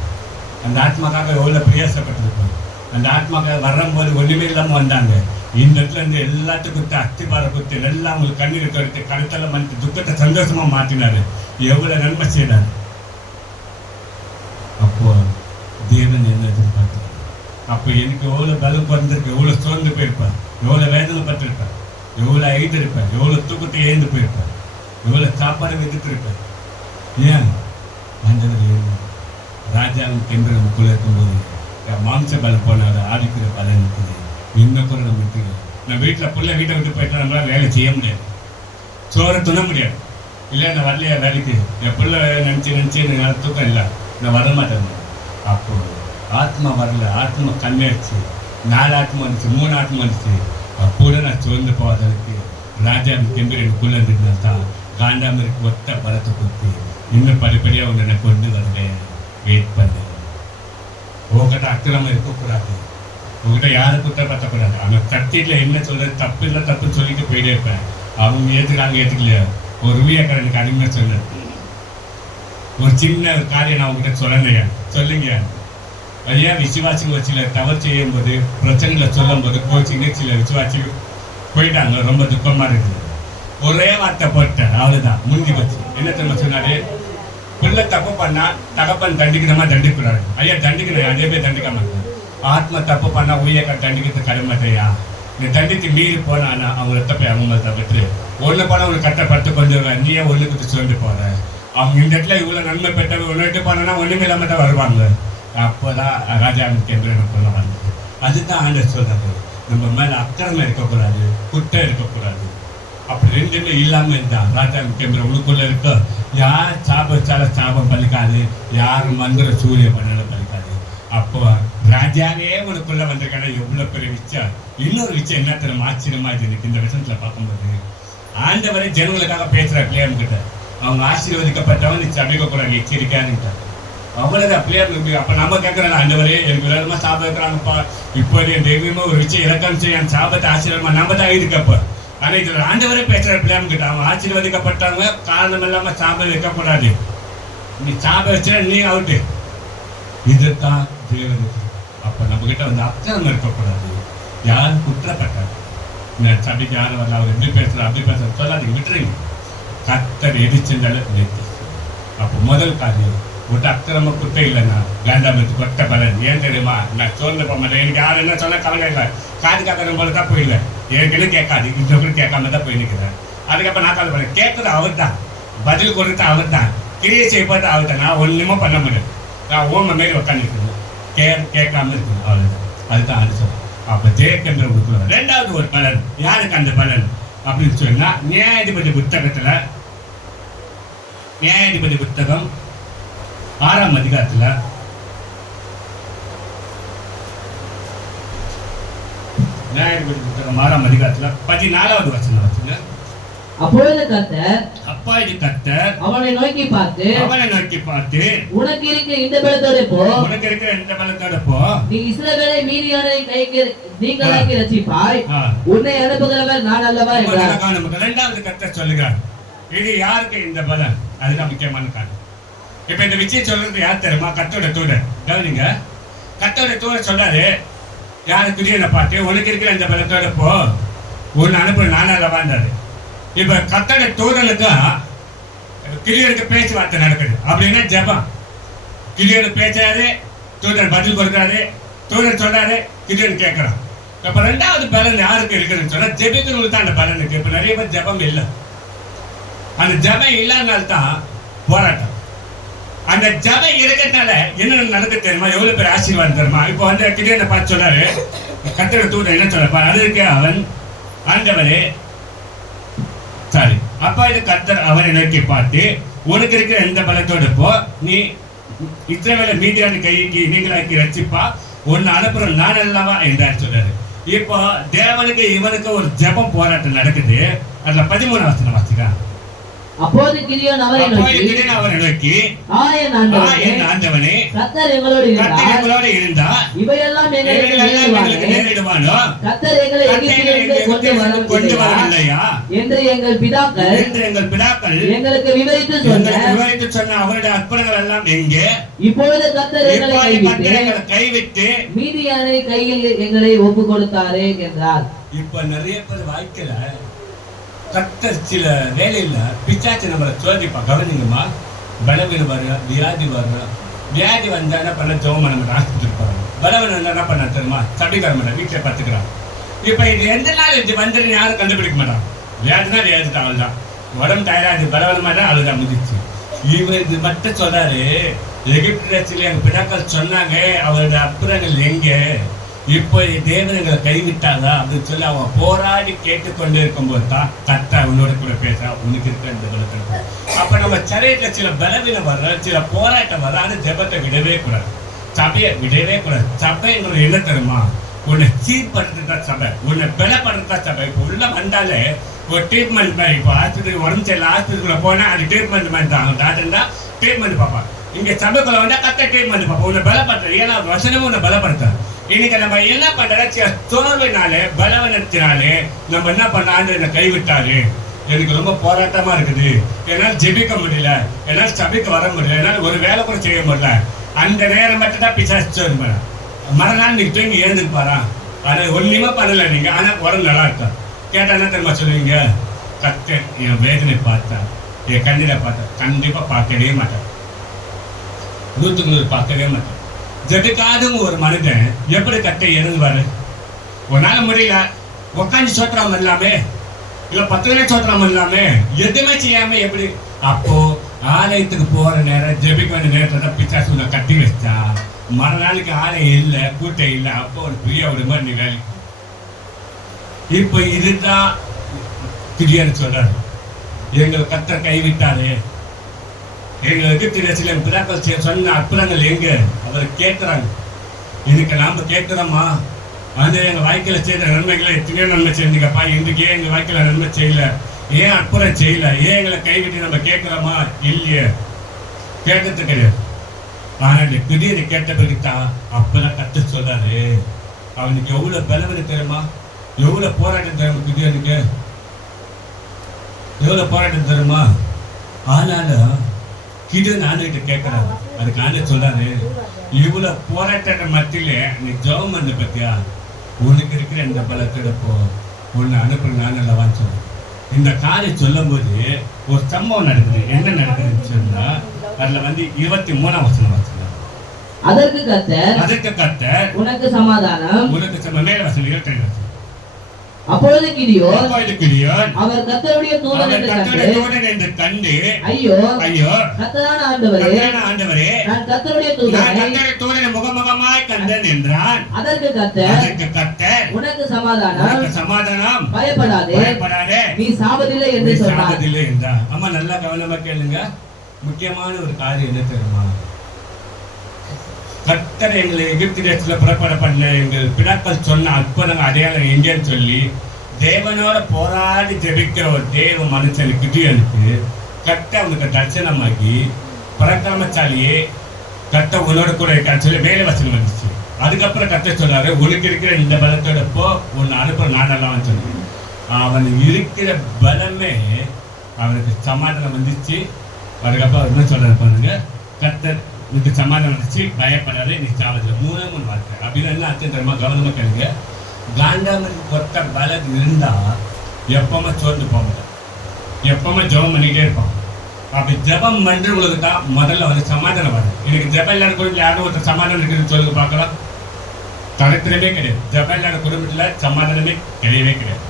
அந்த ஆத்மாக்காக எவ்வளோ பிரயாசப்பட்டிருக்கோம், அந்த ஆத்மாக்காக வரும்போது ஒன்றுமே இல்லாமல் வந்தாங்க. இந்த இடத்துல இருந்து எல்லாத்துக்கும் அஸ்திபார குத்து எல்லாம் உங்களுக்கு கண்ணீர் தொடுத்து கருத்தெல்லாம் வந்து துக்கத்தை சந்தோஷமா மாற்றினாரு. எவ்வளோ நன்மை செய்தார். அப்போ தேவன் என்ன எதிர்பார்த்தார்? அப்போ எனக்கு எவ்வளோ பலம் பிறந்திருக்கு, எவ்வளோ சோர்ந்து போயிருப்பார், எவ்வளோ வேதனை பட்டிருப்பார், எவ்வளோ எழுதிருப்பார், எவ்வளோ தூக்கத்தை எழுந்து போயிருப்பார், எவ்வளோ சாப்பாடு விதித்திருப்பார். ஏன் ஆண்டவர் ராஜாவின் கெம்பரை நமக்குள்ள இருக்கும்போது மாம்ச பலம் போனால ஆதிக்கிற பலன் இருக்குது. இன்னும் கூட நம்ம இருக்குது. நான் வீட்டில் பிள்ளை வீட்டை விட்டு போயிட்டு நம்மளால வேலை செய்ய முடியாது, சோறை துண முடியாது. இல்லை நான் வரலையா வேலைக்கு, என் பிள்ளை நினச்சி என்னால் தூக்கம் இல்லை, நான் வர மாட்டேன். அப்போ ஆத்மா வரல, ஆத்மா கண்ணடிச்சு 4 ஆத்மா வந்துச்சு, 3 ஆத்மா வந்துச்சு. அப்போட நான் சோர்ந்து போவதற்கு ராஜாவின் கெம்பரை எனக்குள்ள இருந்துட்டு தான் காண்டாமிற்கு ஒத்த பலத்தை கொடுத்து இன்னும் படிப்படியாக ஒன்று நான் கொண்டு வரேன். வெயிட் பண்ண. உங்ககிட்ட அக்கிரமம் இருக்கக்கூடாது, உங்ககிட்ட யாரும் குற்றப்படுத்தக்கூடாது. அவன் சத்தியில் என்ன சொல்றது, தப்பு இல்லை தப்புன்னு சொல்லிட்டு போயிட்டே இருப்பேன். அவங்க ஏற்றுக்காங்க ஏற்றுக்கலையா. ஒரு ஊழியக்காரனுக்கு அதிகமாக சொன்னேன், ஒரு சின்ன ஒரு காரியம் நான் உங்ககிட்ட சொல்லலையா, சொல்லுங்க. ஐயா விசுவாசிகள் சில தவறு செய்யும் போது பிரச்சனைகளை சொல்லும் போது கோச்சிங்க சில விசுவாசிகள் போயிட்டாங்க, ரொம்ப துக்கமாக இருக்குது. ஒரே வார்த்தை போட்டேன், அவ்வளோதான், முடிஞ்சு போச்சு. என்ன தெரியுமா சொன்னாரு, பிள்ளை தப்பு பண்ணா தகப்பன் தண்டிக்கணுமா தண்டிக்கிறாரு. ஐயா தண்டிக்கணும், அதே பேர் தண்டிக்க மாட்டேன். ஆத்மா தப்பு பண்ணா ஊழியக்கார தண்டிக்கிறது கடமையா. இந்த தண்டித்து மீறி போனான்னா அவங்க போய் அவங்க தவிர்த்து ஒன்று போனால் ஒரு கட்டப்பட்டு கொஞ்சம் நீயே ஒன்றுக்கு சொல்லிட்டு போற அவங்க இந்த இடத்துல இவ்வளோ நன்மை பெற்றவங்க ஒன்று போனா ஒன்றுமே இல்லாமல் தான் வருவாங்க. அப்போதான் ராஜா கேந்திரனை கொள்ள வந்தது. அதுதான் ஆண்டவர் சொல்றாரு, நம்ம மேலே அக்கிரமம் இருக்கக்கூடாது, குற்றம் இருக்கக்கூடாது. அப்படி ரெண்டுமே இல்லாமல் இருந்தா ராஜா கேந்திர உனக்குள்ள இருக்க யார் சாபச்சால சாபம் பலிக்காது, யார் மந்திர சூரிய பண்ணல பலிக்காது. அப்போ ராஜாவே உனக்குள்ள வந்திருக்கான எவ்வளவு பெரிய விஷயம். இன்னொரு விஷயம் என்ன தெரியும் ஆச்சரியமா இருக்கு இந்த விஷயத்துல பார்க்கும்போது, ஆண்டவரை ஜனங்களுக்காக பேசுற பிள்ளையம் கிட்ட அவங்க ஆசீர்வதிக்கப்பட்டவன் நீ சபிக்க கூடாது எச்சரிக்கையான்னு அவ்வளவுதான் பிள்ளையார். அப்ப நம்ம கேட்கறோம், ஆண்டவரே எனக்கு விரோதமா சாபம் இருக்கிறாங்கப்பா, இப்போ என் தெய்வமா ஒரு விஷயம் இறக்கம் செய்ய என் சாபத்தை ஆசீர்வாதமா நம்ம தான் இருக்கப்ப. ஆனா இதுல ஆண்டவரே பேசுற பிள்ளையம் கிட்ட அவங்க ஆசீர்வதிக்கப்பட்டவங்க காரணம் இல்லாம சாபம் வைக்கக்கூடாது. நீ சாபம் வச்சா நீ அவுட்டு. இதுதான் தேவன். அப்ப நம்ம கிட்ட வந்து அக்கிரமம் இருக்கக்கூடாது, யாரும் குற்றப்பட்டார் சபைக்கு யாரும் வரல, அவர் எப்படி பேசுறாரு அப்படி பேசுற சொல்லாதீங்க, விட்டுருங்க. கர்த்தர் எதிர்ச்சிருந்தாலும் அப்போ முதல் காரியம் ஒரு அக்கிரம குற்றம் இல்லைன்னா காண்டாமத்து கொட்ட பலன். ஏன் தெரியுமா, நான் சோர்ந்து போக மாட்டேன். எனக்கு யார் என்ன சொன்னா கவலை இல்லை, காது காக்கிற போல தான் போயிடல, ஏற்கனவே கேட்காது இந்த கேட்காம தான் போய் நிற்கிறேன். அதுக்கப்புறம் நான் கால் பண்ணேன், கேட்குறது அவர் தான், பதில் கொடுத்து அவர் தான், கிரியை செய்வது அவர் தான். நான் ஒன்றுமே பண்ண முடியாது, நான் ஓம மாரி உட்காந்துருக்கணும், கேட்காம இருக்கணும், அவ்வளோதான். அதுதான் அனுசம். அப்போ ஜெயக்கென்ற கொடுக்குறோம். ரெண்டாவது ஒரு பலன், யாருக்கு அந்த பலன் அப்படின்னு சொன்னா நியாயாதிபதி புத்தகத்துல, நியாயாதிபதி புத்தகம் 6ஆம் அதிகாரத்துல நியாயாதிபதி புத்தகம் 6ஆம் அதிகாரத்துல 14வது வசனம் வச்சுங்க. அப்பொழுது கர்த்தர் அவனை நோக்கி பார்த்து உனக்கு இருக்கிற இந்த பலத்தோட போ, நீ இஸ்ரவேலை மீதியானதை கைக்கு நீங்களாக்கி ரட்சிப்பாய், உன்னை அனுப்புகிறவர் நான் அல்லவா என்றார். இரண்டாவது கர்த்தர் சொல்லுகிறார், இது யாருக்கு இந்த பலன், அதுதான் முக்கியமான காரணம். இப்ப இந்த விஷயம் சொல்றது யார் தெரியுமா, கர்த்தரோட தூதர். கவனிங்க, கர்த்தரோட தூதர் சொல்றாரு யாரு கிரியனை பார்த்து உனக்கு இருக்கிற இந்த பலத்தோட போ, உன்னை அனுப்புற நான் அல்லவான்றாரு. இப்ப கர்த்தரோட தூதனுக்கு கிளியருக்கு பேச்சுவார்த்தை நடக்குது. அப்படின்னா ஜெபம், கிளியர் பேசுறாரு, தூதர் பதில் கொடுக்குறாரு, தூதர் சொல்றாரு, கிளியர் கேட்கிறான். இப்ப ரெண்டாவது பலன் யாருக்கு இருக்குதுன்னு சொன்னா ஜெபிக்கிறவங்களுக்கு தான் அந்த பலன் இருக்கு. இப்ப நிறைய பேர் ஜெபம் இல்லை, அந்த ஜெபம் இல்லாதனால்தான் போராட்டம். அந்த ஜெபம் இருக்கிறதுனால என்ன நடக்க தெரியுமா, எவ்வளவு பேர் ஆசீர்வாதம் தெரியுமா. இப்போ வந்து கிளியரை பார்த்து சொல்றாரு, கர்த்தரோட தூதர் என்ன சொல்ற, அதற்கு அவன் ஆண்டவரே சாரி அப்பா இது கர்த்தர் அவனை நோக்கி பார்த்து உனக்கு இருக்கிற எந்த பலத்தோட போ, நீ இஸ்ரவேலை மீதியான கைக்கு நீங்களாக்கி ரட்சிப்பா, உன்னை அனுப்புற நான் அல்லவா என்றார் சொல்றாரு. இப்போ தேவனுக்கு இவனுக்கு ஒரு ஜெபம் போராட்டம் நடக்குது. அதுல 13 வசனம் வாசிக்கலாம். அப்போது கிதியோன் அவரை நோக்கி என் ஆண்டவனே கர்த்தர் எங்களோடு இருந்தார், இவையெல்லாம் எங்களுக்கு நேரிடுவானோ, கர்த்தர் எங்களை எகிப்திலிருந்து கொண்டு வரவில்லையா என்று எங்கள் பிதாக்கள் எங்களுக்கு விவரித்து சொன்ன அவருடைய அற்புதங்கள் எல்லாம் எங்கே? இப்பொழுது கர்த்தர் எங்களை கைவிட்டு மீதியான கையில் எங்களை ஒப்பு கொடுத்தாரே என்றார். இப்ப நிறைய பேர் வாழ்க்கையில கர்த்தர் சில வேலையில பிச்சாச்சு நம்மளை சோதிப்பா. கவனிங்கம்மா, பலவீனம் வர, வியாதி வர, வியாதி வந்தா என்ன பண்ண, ஜெபம் பண்ண ஆஸ்பத்திரி போறாங்க. பலவீனம் என்ன பண்ண தெரியுமா, சபிக்காரன் வீட்டில் பார்த்துக்கிறான். இப்ப இது எந்த நாள் இது வந்துன்னு யாரும் கண்டுபிடிக்க மாட்டான். வியாதினா வியாதிதான், அவள்தான். உடம்பு தயாராது பலவீனமா தான் அழுதா முடிச்சு. இவர் இது மட்டும் சொல்றாரு, எகிப்து தேசத்துல எங்க பிதாக்கள் சொன்னாங்க அவருடைய அற்புதங்கள் எங்க, இப்போ தேவன் எங்களை கைவிட்டாதா அப்படின்னு சொல்லி அவன் போராடி கேட்டுக்கொண்டே இருக்கும்போது தான் கர்த்தர் அவனோட கூட பேச உனக்கு இருக்க இந்த பலத்தை. அப்ப நம்ம சரீரத்துல சில பலவீனம் வர்ற, சில போராட்டம் வர்ற, அந்த ஜெபத்தை விடவே கூடாது, சபையை விடவே கூடாது. சபைன்னு என்ன தெரியுமா, உன்னை சீர்படுத்துறதா சபை, உன்னை பலப்படுறதா சபை. இப்போ உள்ள வந்தாலே ஒரு ட்ரீட்மெண்ட் மாதிரி. இப்போ ஆஸ்பத்திரி உடம்பு சரியில்லை, ஆஸ்பத்திரிக்குள்ள போனா அது ட்ரீட்மெண்ட் மாதிரி தான். டாக்டர் தான் ட்ரீட்மெண்ட் பார்ப்பான். இங்க சபைக்குள்ள வந்தா கத்த ட்ரீட்மெண்ட் பார்ப்போம், உன்னை பலப்படுத்துற. ஏன்னா வசனமும் உன்னை பலப்படுத்த. இன்னைக்கு நம்ம என்ன பண்ற, சோர்வினாலே பலவீனத்தினாலே நம்ம என்ன பண்ண, ஆண்டு என்னை கைவிட்டாரு, எனக்கு ரொம்ப போராட்டமா இருக்குது, என்னால் ஜெபிக்க முடியல, என்னால் சபைக்கு வர முடியல, என்னால் ஒரு வேலை கூட செய்ய முடியல. அந்த நேரம் மட்டும் தான் பிசாசு மறுநாள் நீங்க தூங்கி எழுந்துக்கு பாரா, ஆனா ஒண்ணுமே பண்ணல நீங்க, ஆனா உடம்பு நல்லா இருக்கா. கேட்டா என்ன தெரியுமா சொல்லுவீங்க, கத்த என் வேதனை பார்த்தா, என் கண்ணில பார்த்தா, கண்டிப்பா பார்க்கவே மாட்டேன், 100% பார்க்கவே மாட்டேன். ஜெபிக்காதும் ஒரு மனிதன் எப்படி கட்டை எழுதுவாரு? ஒரு நாள் முடியல, உட்காந்து சோத்திரம் இல்லாமே இல்ல 10 நாள் சோத்திரம் இல்லாமே எதுவுமே செய்யாம எப்படி? அப்போ ஆலயத்துக்கு போற நேரம் ஜெபிக்க வேண்டிய நேரத்துல பிசாசு உன்னை கட்டி வச்சா மறுநாளுக்கு ஆலயம் இல்லை, கூட்டம் இல்லை, அப்போ ஒரு பிரியா ஒரு மாதிரி நீ வேலைக்கு. இப்போ இதுதான் கிரியான்னு சொல்றாரு. எங்கள் கர்த்தர் கைவிட்டாரு, எங்களுக்கு திரு சில பிதாக்கள் சொன்ன அற்புதங்கள் எங்க அவர் கேட்கிறாங்க. இதுக்கு நாம கேட்கிறோமா? அது எங்க வாழ்க்கையில செய்த நன்மைகளை எத்தனையோ நன்மை செஞ்சீங்கப்பா, இன்றைக்கு ஏன் எங்க வாழ்க்கையில நன்மை செய்யல, ஏன் அற்புதம் செய்யல, ஏன் எங்களை கைவிட்டு நம்ம கேட்கிறோமா? இல்லையே, கேட்கறது கிடையாது. ஆனா இந்த திடீர்னு கேட்ட பிறகுதான் அப்பதான் கத்து சொல்றாரு. அவனுக்கு எவ்வளவு பலவீனம் தெரியுமா, எவ்வளவு போராட்டம் தெரியுமா, திடீர்னுக்கு எவ்வளவு போராட்டம் தெரியுமா? ஆனாலும் கிடீர்னு ஆண்டுகிட்ட கேட்கிறாரு. அதுக்கு ஆண்டு சொல்றாரு, இவ்வளவு போராட்ட மத்தியில நீ ஜெபம் பண்ண பத்தியா, உனக்கு இருக்கிற இந்த பலத்தெடுப்போ உன்னை அனுப்புற நான் வாங்கிச்சோம். இந்த காரியம் சொல்லும் போது ஒரு சம்பவம் நடக்குது. என்ன நடக்குதுன்னு சொன்னா அதுல 23ஆம் வசனம் வாசிக்கலாம். அதற்கு கர்த்தர் உனக்கு சமாதானம், மேல வசனம் 22 வசனம். அப்பொழுது கிதியோன் அவர் கர்த்தருடைய தூதன் என்று கண்டு, ஐயோ கர்த்தரான ஆண்டவரே, நான் கர்த்தருடைய தூதனை முகமுகமாய் கண்டேன் என்றான். அதற்கு கர்த்தர் உனக்கு சமாதானம், பயப்படாதே, நீ சாவதில்லை என்று சொன்னார். அம்மா நல்லா கவனமா கேளுங்க. முக்கியமான ஒரு காரியம் என்ன தெரியுமா? கர்த்தர் எங்களை எகிப்து தேசத்துல புறப்பட பண்ண எங்கள் பிதாக்கள் சொன்ன அற்புதங்கள் அடையாளம் எங்கேன்னு சொல்லி தேவனோட போராடி ஜெபிக்கிற ஒரு தேவ மனுஷனுக்கு கிதியோனுக்கு கர்த்தர் அவனுக்கு தரிசனமாகி பராக்கிரமசாலியே, கர்த்தர் உன்னோட கூட இருக்கான்னு சொல்லி வேலை வசனம் வந்துச்சு. அதுக்கப்புறம் கர்த்தர் சொல்றாரு, உனக்கு இருக்கிற இந்த பலத்தோடப்போ உன்னை அனுப்புற நாடெல்லாம் சொல்லி அவன் இருக்கிற பலமே அவனுக்கு சமாதானம் வந்துச்சு. அதுக்கப்புறம் என்ன சொல்றாரு பாருங்க, கர்த்தர் இதுக்கு சமாதானம் வந்துச்சு, பயப்படாது, நீ சாவதில்லை. 3 வார்த்தை. அப்படின்னு என்ன அர்த்தம் தெரியுமா? கவனமா கேளுங்க. காண்டாமனுக்கு கொத்த பலம் இருந்தா எப்பவுமே சோர்ந்து போக, எப்பவுமே ஜெபம் பண்ணிட்டே இருப்பான். அப்படி ஜெபம் பண்றவங்களுக்கு தான் முதல்ல சமாதானம் வரும். எனக்கு ஜெபம் இல்லாத குடும்பத்தில் யாரும் ஒருத்தர் சமாதானம் இருக்குன்னு சொல்லுங்க பார்க்கலாம். தரத்திலமே கிடையாது. ஜெபம் இல்லாத குடும்பத்துல சமாதானமே கிடையவே கிடையாது.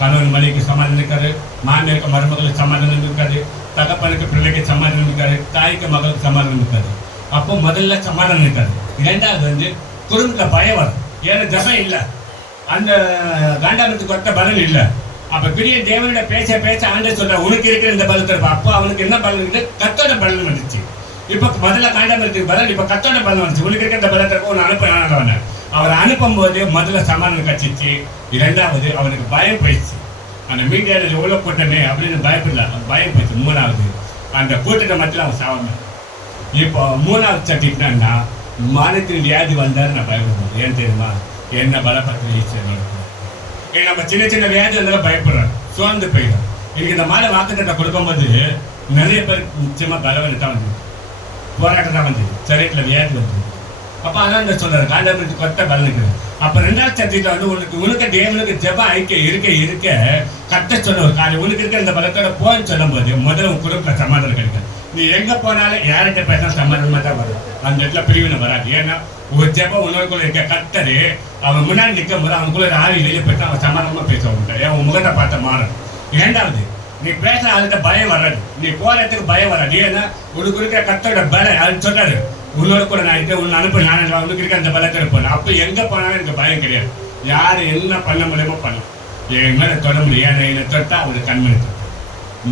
கணவன் மனைவிக்கு சமாதானம் இருக்காது, மாமியாருக்கு மருமகளுக்கு சமாதானம் இருக்காது, தகப்பனுக்கு பிள்ளைக்கு சமாதானம் இருக்காது, தாய்க்கு மகளுக்கு சமாதானம் இருக்காது. அப்போ முதல்ல சமாதானம் இருக்காது. 2வது குடும்பத்துல பயம் வரும். ஏன்னா ஜபம் இல்லை, அந்த காண்டாமத்துக்கு ஒத்த பலன் இல்லை. அப்ப பெரிய தேவனோட பேச ஆண்டவர் சொல்ற, உனக்கு இருக்கிற இந்த பலத்தை இருப்பா. அப்போ அவனுக்கு என்ன பலன் இருக்குது? கத்தோட பலன் வந்துச்சு. இப்ப முதல்ல காண்டாமத்துக்கு பலன், இப்ப கத்தோட பலன் வந்துச்சு. உனக்கு இருக்கிற இந்த பலத்தை இருப்ப உன்னை அனுப்ப. அவர் அனுப்பும் போது முதல்ல சமாதானம் கட்சிச்சு. 2வது அவனுக்கு பயம் போயிடுச்சு. அந்த மீடியாவில் எவ்வளவு கூட்டமே அப்படின்னு பயப்படல, பயம் போயிடுச்சு. 3வது அந்த கூட்டத்தை மத்தியில் அவன் சாவாம. இப்போ 3வது சட்டினா மானத்தின் வியாதி வந்தாரு நான் பயப்படுறேன். ஏன் தெரியுமா? என்ன பலப்படுத்த நம்ம சின்ன சின்ன வியாதி வந்தாலும் பயப்படுறோம், சோர்ந்து போயிடும். இன்னைக்கு இந்த மாதிரி வாக்குத்தட்டை கொடுக்கும்போது நிறைய பேர் நிச்சயமா பலவீனம் தான் வந்து, போராட்டம் தான் வந்து, சரீரத்துல வியாதி வந்து. அப்ப அதான் இந்த சொல்றாரு, காண்டாமத்துக்கு கொத்த பலன் இருக்குது. அப்ப 2வது சத்தியத்துல உனக்கு தேவனுக்கு ஜெப ஐக்கியம் இருக்க கத்த சொன்ன ஒரு காரியம், உனக்கு இருக்க இந்த பலத்தோட போன்னு சொல்லும் போது முதல்ல உன் குடும்பத்துல சமாதானம் கிடைக்கும். நீ எங்க போனாலும் யார்கிட்ட பேசினா சமாதானமா தான் வரும். அந்த இடத்துல பிரிவினை வராது. ஏன்னா ஒரு ஜெபம் உணவுக்குள்ள இருக்க கர்த்தரு அவன் முன்னாடி நிற்கும் போது அவனுக்குள்ள ஆவி வெளியே போயிட்டு அவன் சமாதானமா பேசுவாங்க. அவன் முகத்தை பார்த்த மாறும். 2வது நீ பேசுற ஆளுகிட்ட பயம் வராது, நீ போற இடத்துக்கு பயம் வராது. ஏன்னா உனக்கு இருக்கிற கர்த்தரோட பலம் அது சொல்றாரு, உன்னோட கூட நான் இருக்க, உன்னை அனுப்ப நான் உனக்கு இருக்க அந்த பலத்தை இருப்பேன். அப்ப எங்க போனாலும் எனக்கு பயம் கிடையாது. யாரு என்ன பண்ண முடியுமோ பண்ணலாம், என் மேல தொட முடியும். ஏன்னா என்னை தொட்டா அவனுக்கு கண்மணி.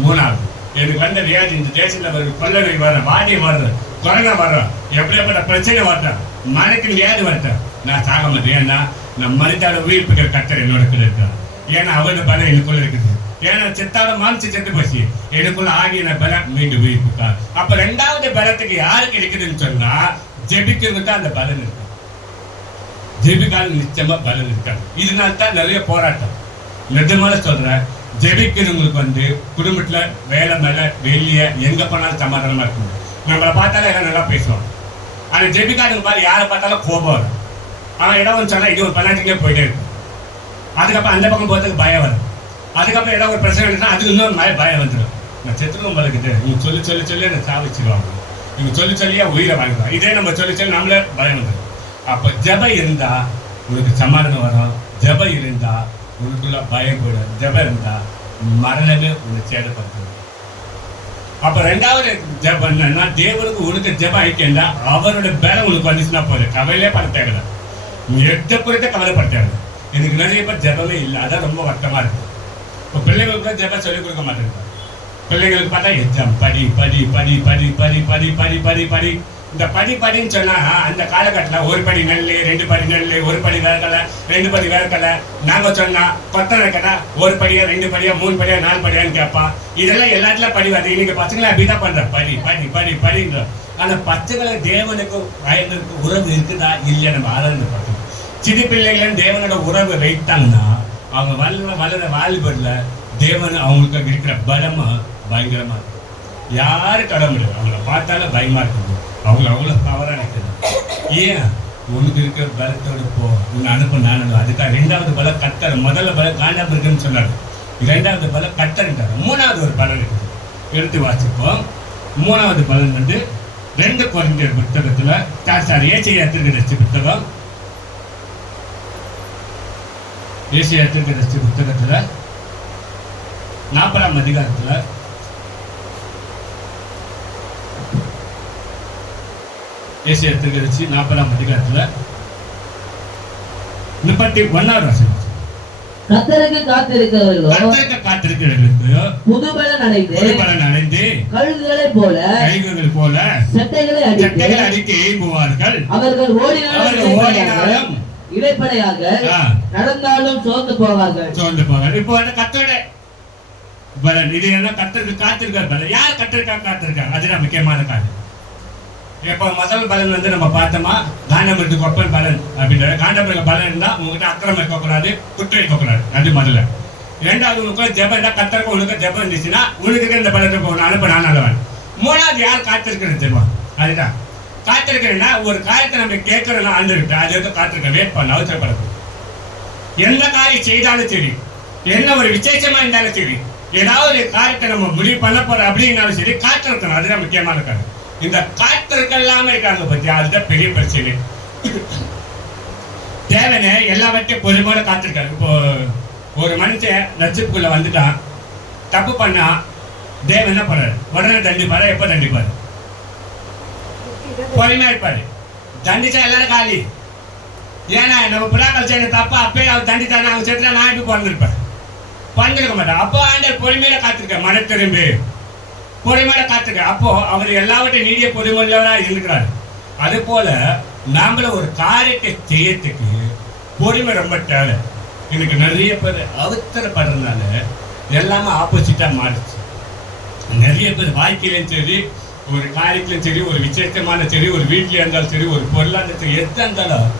3வது எனக்கு வந்த வியாதி, இந்த தேசத்துல கொள்ள நோய் வர, வாடி வர்ற, கொரோனா வர்றோம், எப்படியாப்பட்ட பிரச்சனை வரட்டும், மனைக்கு வியாதி வரட்டும், நான் சாக மாட்டேன். ஏன்னா நான் மனிதாவோட உயிர் பிடிக்கிற கர்த்தர் என்னோட கூட இருக்கான். ஏன்னா அவரோட பலம் எனக்குள்ள இருக்குது. ஏன்னா செத்தால மாமிச்சு செத்து போச்சு, எனக்குள்ள ஆகிய பலம் மீண்டும் உயிர் பிடிக்கா. அப்ப 2வது பலத்துக்கு யாருக்கு இருக்குதுன்னு சொன்னா ஜெபிக்கிறதுக்கு தான் அந்த பலன் இருக்கு. ஜெபிக்கால் நிச்சயமா பலன் இருக்காது. இதனால தான் நிறைய போராட்டம். நிஜமான சொல்றேன், ஜெபிக்கிறவங்களுக்கு குடும்பத்துல வேலை மேல வெளியே எங்க போனாலும் சமாதானமா இருக்கும். நம்மளை பார்த்தாலும் எல்லாம் நல்லா பேசுவாங்க. ஆனா ஜெபிக்காதுங்க பாரு, யாரை பார்த்தாலும் கோபம் வரும். அவன் இடம் சொன்னா இது ஒரு பண்ணாட்டிக்கே போயிட்டே இருக்கும். அதுக்கப்புறம் அந்த பக்கம் போகிறதுக்கு பயம் வரும். அதுக்கப்புறம் ஏதாவது ஒரு பிரச்சனை இருந்தால் அதுக்கு இன்னொரு பயம் வந்துடும். நான் செத்துருவோம் பழகிட்டு இவங்க சொல்லி என்னை சாவிச்சிருவாங்க, இவங்க சொல்லியே உயிரை வாங்கிடுவாங்க. இதே நம்ம சொல்லி நம்மளே பயம் வந்துடும். அப்போ ஜெபம் இருந்தா உங்களுக்கு சமாதானம் வரும். ஜெபம் இருந்தா உனக்குள்ள பயப்பட ஜெபம் இருந்தா மரணமே உன்னை சேதப்படுத்தும். அப்ப ரெண்டாவது ஜெபம் என்னன்னா, தேவனுக்கு உனக்கு ஜெபம் ஐக்கியண்டா அவரோட பலம் உனக்கு வந்துச்சுன்னா போதும், கவலையே பட தேவையில்லை. நீ எந்த குறித்த கவலைப்பட தேவையில்லை. எனக்கு நிறைய பேர் ஜெபமே இல்லை, அதான் ரொம்ப வருத்தமா இருக்கு. இப்போ பிள்ளைங்களுக்கு ஜெபம் சொல்லிக் கொடுக்க மாட்டேங்க. பிள்ளைங்களுக்கு பார்த்தா எக்ஸாம் படி படி படி படி படி படி படி படி படி. இந்த படி படின்னு சொன்னா அந்த காலகட்டத்தில் ஒரு படி நெல், 2 படி நெல், ஒரு படி வேர்க்கலை, 2 படி வேர்க்கலை. நாங்க சொன்னா கொத்தனை கேட்டா 1 படியா 2 படியா 3 படியா 4 படியான்னு கேட்பான். இதெல்லாம் எல்லாத்துலயும் படி வருது. இன்னைக்கு பசங்களை அப்படிதான் பண்ற, படி படி படி படின்ற. அந்த பச்சைகளை தேவனுக்கு பயனுக்கு உறவு இருக்குதா இல்லையா நம்ம ஆராய்ந்து பார்க்கணும். சிறு பிள்ளைகளும் தேவனோட உறவு வைத்தாங்கன்னா அவங்க வளர வாலிபர்ல தேவன் அவங்களுக்கு இருக்கிற பலமா பயங்கரமா இருக்கும். யாரும் தொட முடியாது. அவங்கள பார்த்தாலும் பயமா இருக்குது. அவங்கள அவ்வளோ பவராக நிற்கிறது. ஏன் உனக்கு இருக்கிற பலத்தோடு போ, உன்னை அனுப்ப நானும். அதுக்காக 2வது பலம் கத்தர். முதல்ல பலம் காண்டாம இருக்குன்னு சொன்னார். 2வது பலம் கத்தர்ன்றார். 3வது ஒரு பலன் இருக்குது, எடுத்து வாசிப்போம். 3வது பலன் வந்து 2 கொரிந்தியர் புத்தகத்துல ஏசாயா தீர்க்கதரிசி புத்தகம், ஏசாயா தீர்க்கதரிசி புத்தகத்துல 40ஆம் அதிகாரத்துல ஏசாயா தீர்க்கதரிசி 40ஆம் அதிகாரத்துல 31வது வசனம். கர்த்தருக்கு காத்திருக்கிறவர்களுக்கு புது பலன் அடைந்து கழுகுகளைப் போல சட்டைகளை அடிக்க எழும்புவார்கள். அவர்கள் ஓடினாலும் இடைப்படையாக நடந்தாலும் சோர்ந்து போவார்கள். இப்போ அந்த கர்த்தரோட பலன் இது என்ன? கர்த்தருக்கு காத்திருக்கிற பலன். யார் கர்த்தருக்காக காத்திருக்காங்க? அதுதான் முக்கியமான காரணம். இப்போ முதல் பலன் வந்து நம்ம பார்த்தோமா, காண்டமிருக்கு கொப்பன் பலன் அப்படின்ற. காண்டமிருக்கு பலன் இருந்தா உங்ககிட்ட அக்கிரமம் இருக்கக்கூடாது, குற்றம் இருக்கக்கூடாது. அது முதல்ல. 2வது உனக்கு ஜெபம் இருந்தா, கர்த்தருக்கு உனக்கு ஜெபம் இருந்துச்சுன்னா உனக்கு இந்த பலத்தை போகணும், அனுப்ப நான் நல்லவன். 3வது யார் காத்திருக்கிறது தெரியுமா? அதுதான் காத்திருக்கிறேன்னா, ஒரு காரியத்தை நம்ம கேட்கறோம்னா ஆண்டுகிட்ட அது வந்து காத்திருக்க, வெயிட் பண்ண, அவசரப்படக்கூடாது. எந்த காரியம் செய்தாலும் சரி, என்ன ஒரு விசேஷமா இருந்தாலும் சரி, ஏதாவது ஒரு காரியத்தை நம்ம முடிவு பண்ண போறோம் அப்படின்னாலும் சரி, காத்திருக்கணும். அதுதான் முக்கியமான காரணம். இந்த காத்திருக்கெல்லாமே இருக்காங்க பத்தி, அதுதான் பெரிய பிரச்சனை. தேவனே எல்லாவற்றையும் பொறுமையோட காத்திருக்காரு. இப்போ ஒரு மனுஷன் நட்சப்புக்குள்ள வந்துட்டான், தப்பு பண்ணா தேவன் என்ன பண்ணாரு? உடனே தண்டிப்பாரு. எப்ப தண்டிப்பாரு? பொறுமையா இருப்பாரு. தண்டிச்சா எல்லாரும் காலி. ஏன்னா நம்ம பிள்ளைகள் செய்ய தப்பா அப்பயே அவர் தண்டித்தானே, அவங்க சேர்த்து நான் எப்படி பிறந்திருப்பேன்? பிறந்திருக்க மாட்டேன். அப்போ ஆண்டவர் பொறுமையில காத்திருக்க, மன திரும்பி பொறுமையோட காத்துக்க. அப்போ அவர் எல்லாவற்றையும் நீடிய பொறுமையுள்ளவராக இருக்கிறார். அது போல நாமள ஒரு காரியத்தை செய்யறதுக்கு பொறுமை ரொம்ப தேவை. எனக்கு நிறைய பேர் அவசரப்படுறதுனால எல்லாமே ஆப்போசிட்டா மாறிச்சு. நிறைய பேர் வாழ்க்கையிலும் சரி, ஒரு காரியத்திலும் சரி, ஒரு விசேஷமான சரி, ஒரு வீட்டில இருந்தாலும் சரி, ஒரு பொருளாதாரம் சரி, எது இருந்தாலும்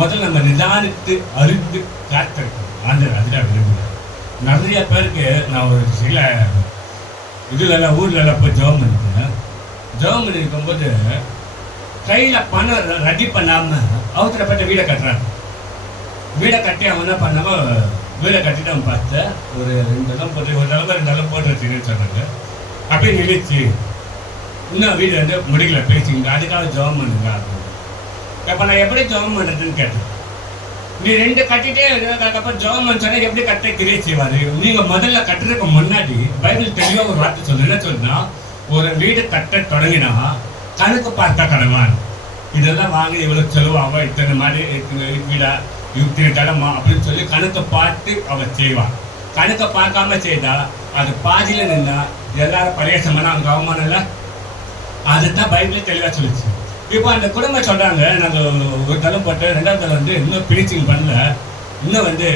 முதல்ல நம்ம நிதானித்து அறிந்து காத்திருக்கோம். ஆண்டவர் அதுதான் விரும்புகிறேன். நிறைய பேருக்கு நான் ஒரு சில இதுலலாம் ஊர்லலாம் போய் ஜெபம் பண்ணிட்டேன். ஜெபம் பண்ணிருக்கும்போது கையில் பணம் ரெடி பண்ணாமல் அவசரப்பட்ட வீடை கட்டுறாங்க. வீடை கட்டி அவன் என்ன பண்ணாமல் வீடை கட்டிட்டு அவன் பார்த்து ஒரு 2 தளம் போட்டு, ஒரு தளம் 2 தளம் போட்டு வச்சுன்னு சொன்னாங்க. அப்படியே நினைச்சு இன்னும் வீடு வந்து முடிக்கல, பேசிங்க, அதுக்காக ஜெபம் பண்ணுங்க அப்படின்னு. அப்போ நான் எப்படி ஜெபம் பண்ணுறதுன்னு கேட்டேன். நீ 2 கட்டிட்டே அதுக்கப்புறம் ஜெபம் பண்ணா எப்படி கட்ட கிரியை செய்வாரு? நீங்க முதல்ல கட்டுறதுக்கு முன்னாடி பைபிள் தெளிவா ஒரு வார்த்தை சொல்லு. என்ன சொல்லுன்னா, ஒரு வீடு கட்ட தொடங்கினா கணக்கு பார்க்க கடமான். இதெல்லாம் வாங்க இவ்வளவு செலவாக, இத்தனை மாதிரி வீடா, இத்தனை தடமா அப்படின்னு சொல்லி கணக்கை பார்த்து அவன் செய்வான். கணக்கை பார்க்காம செய்தா அது பாதியில நின்னா எல்லாரும் பரியாசமான அவங்க அவமானம் இல்லை. அதுதான் பைபிளே தெளிவா சொல்லிச்சு. இப்போ அந்த குடும்பம் சொல்றாங்க, நாங்கள் ஒரு தளம் போட்டு 2வது தளம் வந்து இன்னும் பினிச்சிங் பண்ணல, இன்னும் வந்து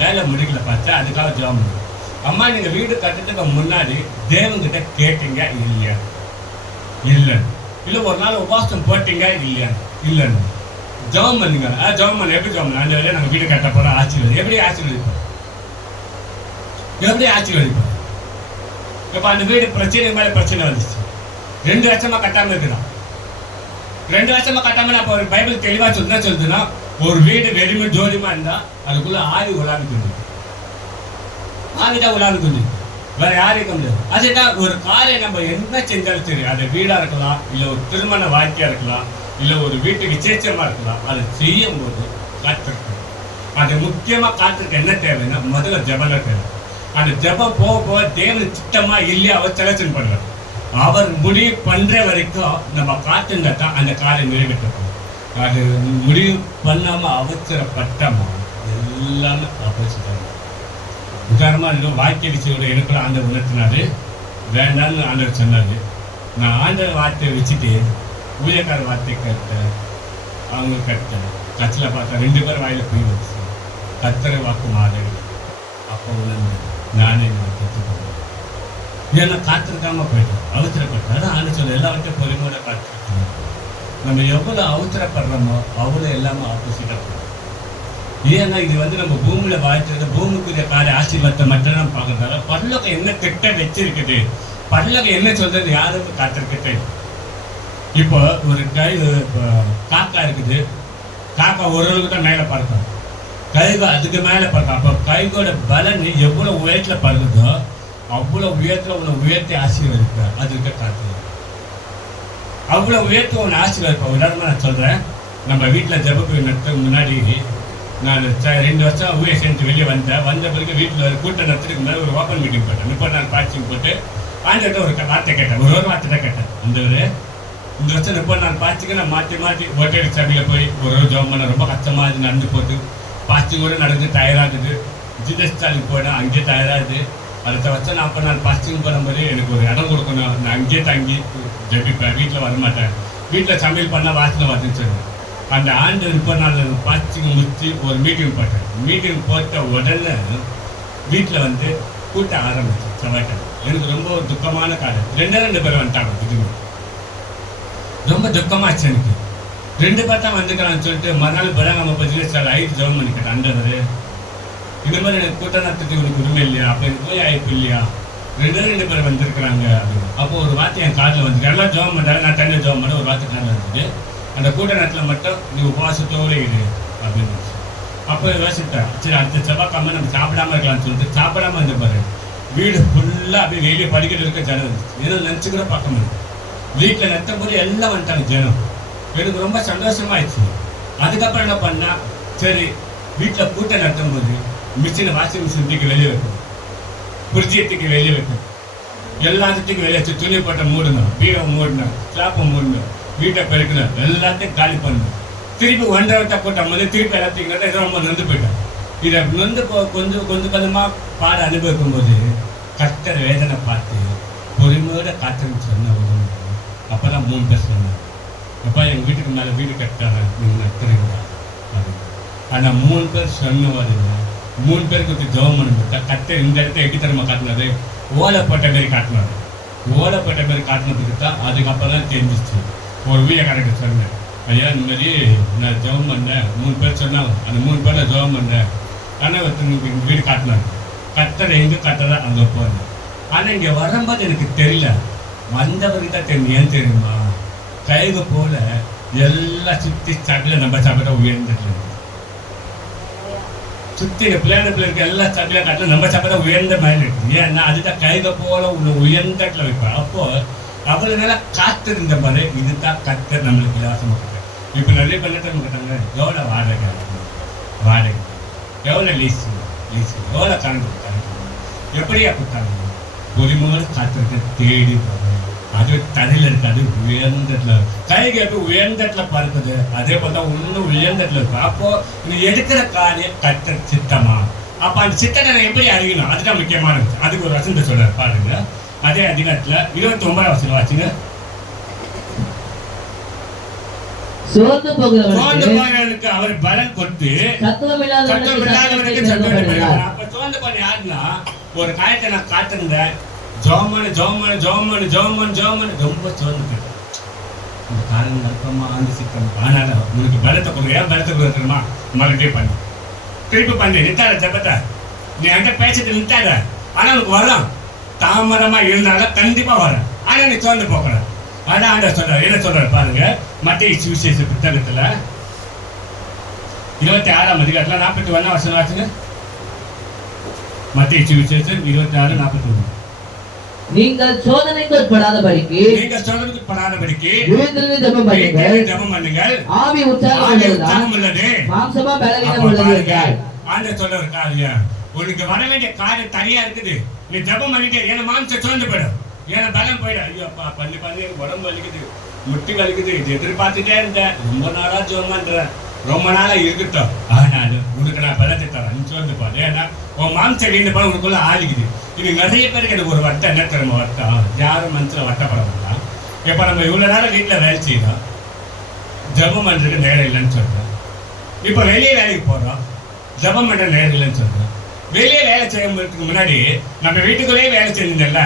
வேலை முடிக்கல பார்த்தா, அதுக்காக ஜெபம் பண்ணுங்க. அம்மா நீங்க வீடு கட்டுறதுக்கு முன்னாடி தேவன்கிட்ட கேட்டீங்க இல்லையா? இல்லை. இல்லை ஒரு நாள் உபவாசம் போட்டீங்க இல்லையா? இல்லைன்னு ஜெபம் பண்ணுங்க. ஜெபம் பண்ண எப்படி ஜெபம் பண்ண? அந்த வேலையை நாங்கள் வீடு கட்ட போறோம், ஆசீர்வாதம். எப்படி ஆசீர்வதிப்போம்? எப்படி ஆசீர்வதிப்போம்? இப்போ அந்த வீடு பிரச்சனை மேலே பிரச்சனை வந்துச்சு. 2 வருஷமா கட்டாம இருக்குதான். 2 வருஷமா கட்டாம. அப்போ ஒரு பைபிள் தெளிவா சொல்லுதுன்னா, ஒரு வீடு வெறுமை ஜோதியமா இருந்தா அதுக்குள்ள ஆவி உலாவிட்டு, ஆவிதான் உலாவிட்டு, வேற யாரும் இருக்க முடியாது. அதுதான் ஒரு காரியம் நம்ம என்ன செஞ்சாலும் சரி, அது வீடா இருக்கலாம், இல்ல ஒரு திருமண வாழ்க்கையா இருக்கலாம், இல்ல ஒரு வீட்டு விசேஷமா இருக்கலாம், அதை செய்யும் போது காத்திருக்கணும். அது முக்கியமா காத்திருக்க என்ன தேவைன்னா முதல்ல ஜெபம் தேவை. அந்த ஜெபம் போக போக தேவன் திட்டமா இல்லையா அவர் செலக்ஷன் பண்ணுவார். அவர் முடிவு பண்ற வரைக்கும் நம்ம காத்துங்க தான் அந்த காரியம் நிறைவேற்றப்படும். அது முடிவு பண்ணாம அவசரப்பட்டமா எல்லாமே ஆப்போசிட்டாக. உதாரணமா வாக்கிய விஷயோட எனக்குள்ள ஆண்டவர் உணர்த்தினாரு, வேண்டாம்னு ஆண்டவர் சொன்னாரு. நான் ஆண்டவர் வார்த்தையை வச்சுட்டு ஊழியக்கார வார்த்தை கேட்டேன், அவங்க கேட்டேன். கட்சியில் பார்த்தா 2 பேர் வாயில போய் வச்சு கத்தரை வாக்கு மாறு. அப்போ உணர்ந்து நானே நான் கற்றுக்கொண்டேன். ஏன்னா காத்திருக்காம போயிட்டேன், அவசரப்பட்டேன். அதான் ஆண்டு சொல்ல எல்லாவற்றையும் பொறுமையோட காத்திருக்கணும். நம்ம எவ்வளோ அவசரப்படுறோமோ அவ்வளோ எல்லாமே ஆப்போசிட்டாக போகும். ஏன்னா இது நம்ம பூமியில வாழ்த்துறது பூமிக்குரிய காரிய ஆசீர்வாதத்தை மட்டும் தான் பார்க்கறதால பரலோகம் என்ன திட்டம் வச்சிருக்குது, பரலோகம் என்ன சொல்றது யாருமே காத்திருக்கட்டே. இப்போ ஒரு காக்கா இருக்குது. காக்கா ஓரளவுக்கு தான் மேலே பறக்கும், கைகோ அதுக்கு மேலே பறக்கும். அப்போ கைகோட பலன் எவ்வளோ உயரத்தில் பறக்குதோ அவ்வளோ உயரத்தில் உன்னை உயர்த்தி ஆசீர்வதிப்பார். அது இருக்க காத்து அவ்வளோ உயர்த்தி உன்னை ஆசீர்வதிப்பா. உதாரணமாக நான் சொல்கிறேன், நம்ம வீட்டில் ஜெபக்கு நடத்துக்கு முன்னாடி நான் 2 வருஷம் ஊழிய செஞ்சு வெளியே வந்த பிறகு வீட்டில் கூட்டம் நடத்துறதுக்கு முன்னாடி ஒரு ஓப்பன் மீட்டிங் போட்டேன். 30 நாள் பாட்சிங் போட்டு ஆண்டுகிட்ட ஒரு வார்த்தை கேட்டேன், ஒரு வார்த்தை தான் கேட்டேன். இந்த வருஷம் 30 நாள் பாட்சிக்கு நான் மாற்றி ஓட்டேரி சபையில் போய் ஒரு ஜோம் பண்ண ரொம்ப கஷ்டமாக இது நடந்து போட்டு பாட்சிங் கூட நடந்து டயராகுது. ஜிதஸ்டாலுக்கு போனேன், அங்கேயே டயராகுது. அடுத்த வருஷம் 40 நாள் பாஸ்டிங் பண்ணும்போது எனக்கு ஒரு இடம் கொடுக்கணும், நான் அங்கேயே தங்கி ஜெபிப்பேன், வீட்டில் வரமாட்டேன். வீட்டில் சமையல் பண்ணால் வாசனை வந்துன்னு சொன்னேன். அந்த ஆண்டு 30 நாள் பாஸ்டிங் முடிச்சு ஒரு மீட்டிங் போட்டேன். மீட்டிங் போட்ட உடனே வீட்டில் கூட்டம் ஆரம்பிச்சு செவ்வாய்க்கிழமை. எனக்கு ரொம்ப ஒரு துக்கமான காலம். 2 பேர் வந்துட்டாங்க. திடீர்னு ரொம்ப துக்கமாச்சு எனக்கு. 2 பேர் தான் வந்துக்கிறான்னு சொல்லிட்டு மறுநாள் பராம 30 சார் ஐட்டு ஜெபம் பண்ணிக்கிட்டேன். ஆண்டவரே இந்த மாதிரி எனக்கு கூட்டம் நடத்துறதுக்கு உனக்கு உரிமை இல்லையா, அப்போ எனக்கு போய் ஆயிப்பு இல்லையா, 2 பேர் வந்திருக்கிறாங்க அப்படின்னு. அப்போ ஒரு வார்த்தை என் காதில் வந்துட்டு எல்லாம் ஜெபம் பண்ணுறாங்க, நான் தனியாக ஜெபம் பண்ண ஒரு வார்த்தை காதில் வந்துட்டு, அந்த கூட்ட நேரத்தில் மட்டும் நீ உபவாசத்தோடு இரு அப்படின்னு. அப்போ யோசித்தேன், சரி அடுத்த செவ்வாய்க்கிழமை நம்ம சாப்பிடாம இருக்கலாம்னு சொல்லிட்டு சாப்பிடாம இருந்த பாரு. வீடு ஃபுல்லாக அப்படியே வெளியே படிக்கிட்டு இருக்க ஜனம் இருந்துச்சு. ஏதோ நினச்சி கூட பார்க்க முடியும். வீட்டில் நடத்தும் போது எல்லாம் வந்துட்டாங்க ஜனம். எனக்கு ரொம்ப சந்தோஷமாயிடுச்சு. அதுக்கப்புறம் என்ன பண்ணா, சரி வீட்டில் கூட்டம் நடத்தும் போது மிஷினை வாஷிங் மிஷின் தூக்கி வெளியே வைக்கணும், குர்ஜியை தூக்கி வெளியே வைக்கணும், எல்லாத்துக்கும் வெளியே வச்சு துணி போட்ட மூடணும், பீரை மூடணும், ஸ்லாப்பை மூடணும், வீட்டை பெருக்கணும், எல்லாத்தையும் காலி பண்ணணும். திருப்பி 1.5 வட்ட கூட்டம் போது திருப்பி எல்லாத்தையும் ஏதோ ரொம்ப நொந்து போயிட்டேன். இதை நொந்து கொஞ்சம் கொஞ்சமாக பாட அனுபவிக்கும் போது கர்த்தர் வேதனை பார்த்து பொறுமையோட காத்துன்னு சொன்ன. அப்போ தான் 3 பேர் சொன்னாங்க, அப்பா எங்கள் வீட்டுக்கு மேலே வீடு கட்டாங்க, நீங்கள் நட்டுறீங்களா அப்படின்னு. ஆனால் 3 பேர் சொன்னவாருங்க. 3 பேருக்கு ஜெபம் பண்ண கர்த்தர் இந்த இடத்த எப்படி தரமா காட்டினாரு, ஓலைப்பட்ட மாரி காட்டினாரு. ஓலைப்பட்ட மாரி காட்டினதுக்கு தான் அதுக்கப்புறம் தான் தெரிஞ்சிச்சு. ஒரு வீரக்காரருக்கு சொன்னேன், ஐயா இந்த மாதிரி நான் ஜெபம் பண்ணேன், 3 பேர் சொன்னாங்க, அந்த 3 பேரில் ஜெபம் பண்ணேன். ஆனால் ஒருத்தருக்கு வீடு காட்டினாங்க. கர்த்தரை எங்கே காட்டுறதா அங்கே போனேன். ஆனால் இங்கே வரும்போது எனக்கு தெரியல, வந்தவருக்கு தான் தெரியும். ஏன் தெரியுமா, கைகு போல எல்லாம் சுற்றி சட்டில் நம்ம சாப்பிட உயர்ந்துட்டு சுற்றி பிள்ளைகளுக்கு எல்லா சட்டில காட்டில் நம்ம சாப்பிட உயர்ந்த மாதிரி இருக்குது. ஏன்னா அதுதான் கைக போல உள்ள உயர்ந்த இடத்துல வைப்பேன். அப்போ அவ்வளோ நேரம் காத்திருந்த மாதிரி இதுதான் கர்த்தர் நம்மளுக்கு இலவசமாக கொடுத்தாங்க. இப்போ நிறைய பண்ணிட்டு கேட்டாங்க, எவ்வளோ வாடகை, எவ்வளோ லீஸு, எவ்வளோ கரண்ட் கொடுத்தாங்க, எப்படியா கொடுத்தாங்க. பொறுமையோடு காத்திருக்க தேடி போகிறேன். அது தரையில் இருக்காது, உயர்ந்த இடத்துல கைக்கு எப்படி உயர்ந்த இடத்துல பறக்குது, அதே போல தான் இன்னும் உயர்ந்த இடத்துல இருக்கும். அப்போ நீ எடுக்கிற காரியம் கர்த்தர் சித்தமா, அப்போ அந்த சித்தத்தை நான் எப்படி அறியணும், அதுதான் முக்கியமானது. அதுக்கு ஒரு வசனத்தை சொல்றாரு பாருங்க. அதே அதிகாரத்துல 29 வசனம் வாசிங்க. சோர்ந்து போகிறவனுக்கு அவர் பலன் கொடுத்து சத்துவமில்லாதவனுக்கு சத்துவம் கொடுக்கிறார். அப்ப சோர்ந்து போன யாருன்னா, ஒரு காயத்தை நான் காத்திருந்தேன், ஜோமனு ரொம்ப சோர்ந்து இந்த காலம் நற்பமா ஆண்டு சிக்கம். ஆனால் உனக்கு பலத்தை கொடுக்க, ஏன் பலத்தை கொடுக்கணுமா, மறுபடியும் பண்ணு, திருப்பி பண்ணு, நித்தாட ஜபத்தை நீ என்கிட்ட பேசிட்டு நித்தாட. ஆனால் உனக்கு வரும், தாமரமா இருந்தாலும் கண்டிப்பா வரும். ஆனால் நீ சோர்ந்து போகக்கூடாது. அதான் ஆண்டவர் சொல்றாரு. என்ன சொல்றாரு பாருங்க, மத்தேயு சுவிசேஷ புத்தகத்துல 26ஆம் அதிகாரத்துல 41 வசனம் வாசிங்க. மத்தேயு சுவிசேஷம் 26:41. நீங்கள் சோதனைக்கு உட்படாதபடிக்கு ஜெபம் பண்ணுங்கள், ஆவி உற்சாகம் உள்ளது, மாம்சமா பலவீனம் உள்ளது என்றார். ஆண்டு சொல்ல ஒரு காரியம் உனக்கு வர வேண்டிய காரியம் தனியா இருக்குது. நீ ஜபம் பண்ணிட்டு ஏன்னா மாம்சம் சோர்ந்து போயிடும், ஏன்னா பலம் போயிடும். ஐயோ அப்பா பண்ணி பண்ணி உடம்பு வலிக்குது, முட்டி வலிக்குது, இது எதிர்பார்த்துட்டே இருந்தேன், ரொம்ப நாளா ஜோம் பண்றேன், ரொம்ப நாளா இருக்கட்டும், ஆனால் உனக்கு நான் பலத்தை தரேன் சோர்ந்து போது. ஏன்னா உன் மாம்சம் வீண்டு போல உனக்குள்ள ஆளிக்குது. இது நிறைய பேருக்கு எனக்கு ஒரு வட்டம் என்ன தெரியுமா வட்டம், யாரும் மனசுல வட்டப்பட மாட்டான். இப்ப நம்ம இவ்வளவு நேரம் வீட்டுல வேலை செய்யறோம், ஜபம் பண்றதுக்கு நேரம் இல்லைன்னு சொல்றோம். இப்ப வெளியே வேலைக்கு போறோம், ஜபம் பண்ற நேரம் இல்லைன்னு சொல்றோம். வெளியே வேலை செய்யறதுக்கு முன்னாடி நம்ம வீட்டுக்குள்ளேயே வேலை செஞ்சிருந்தல,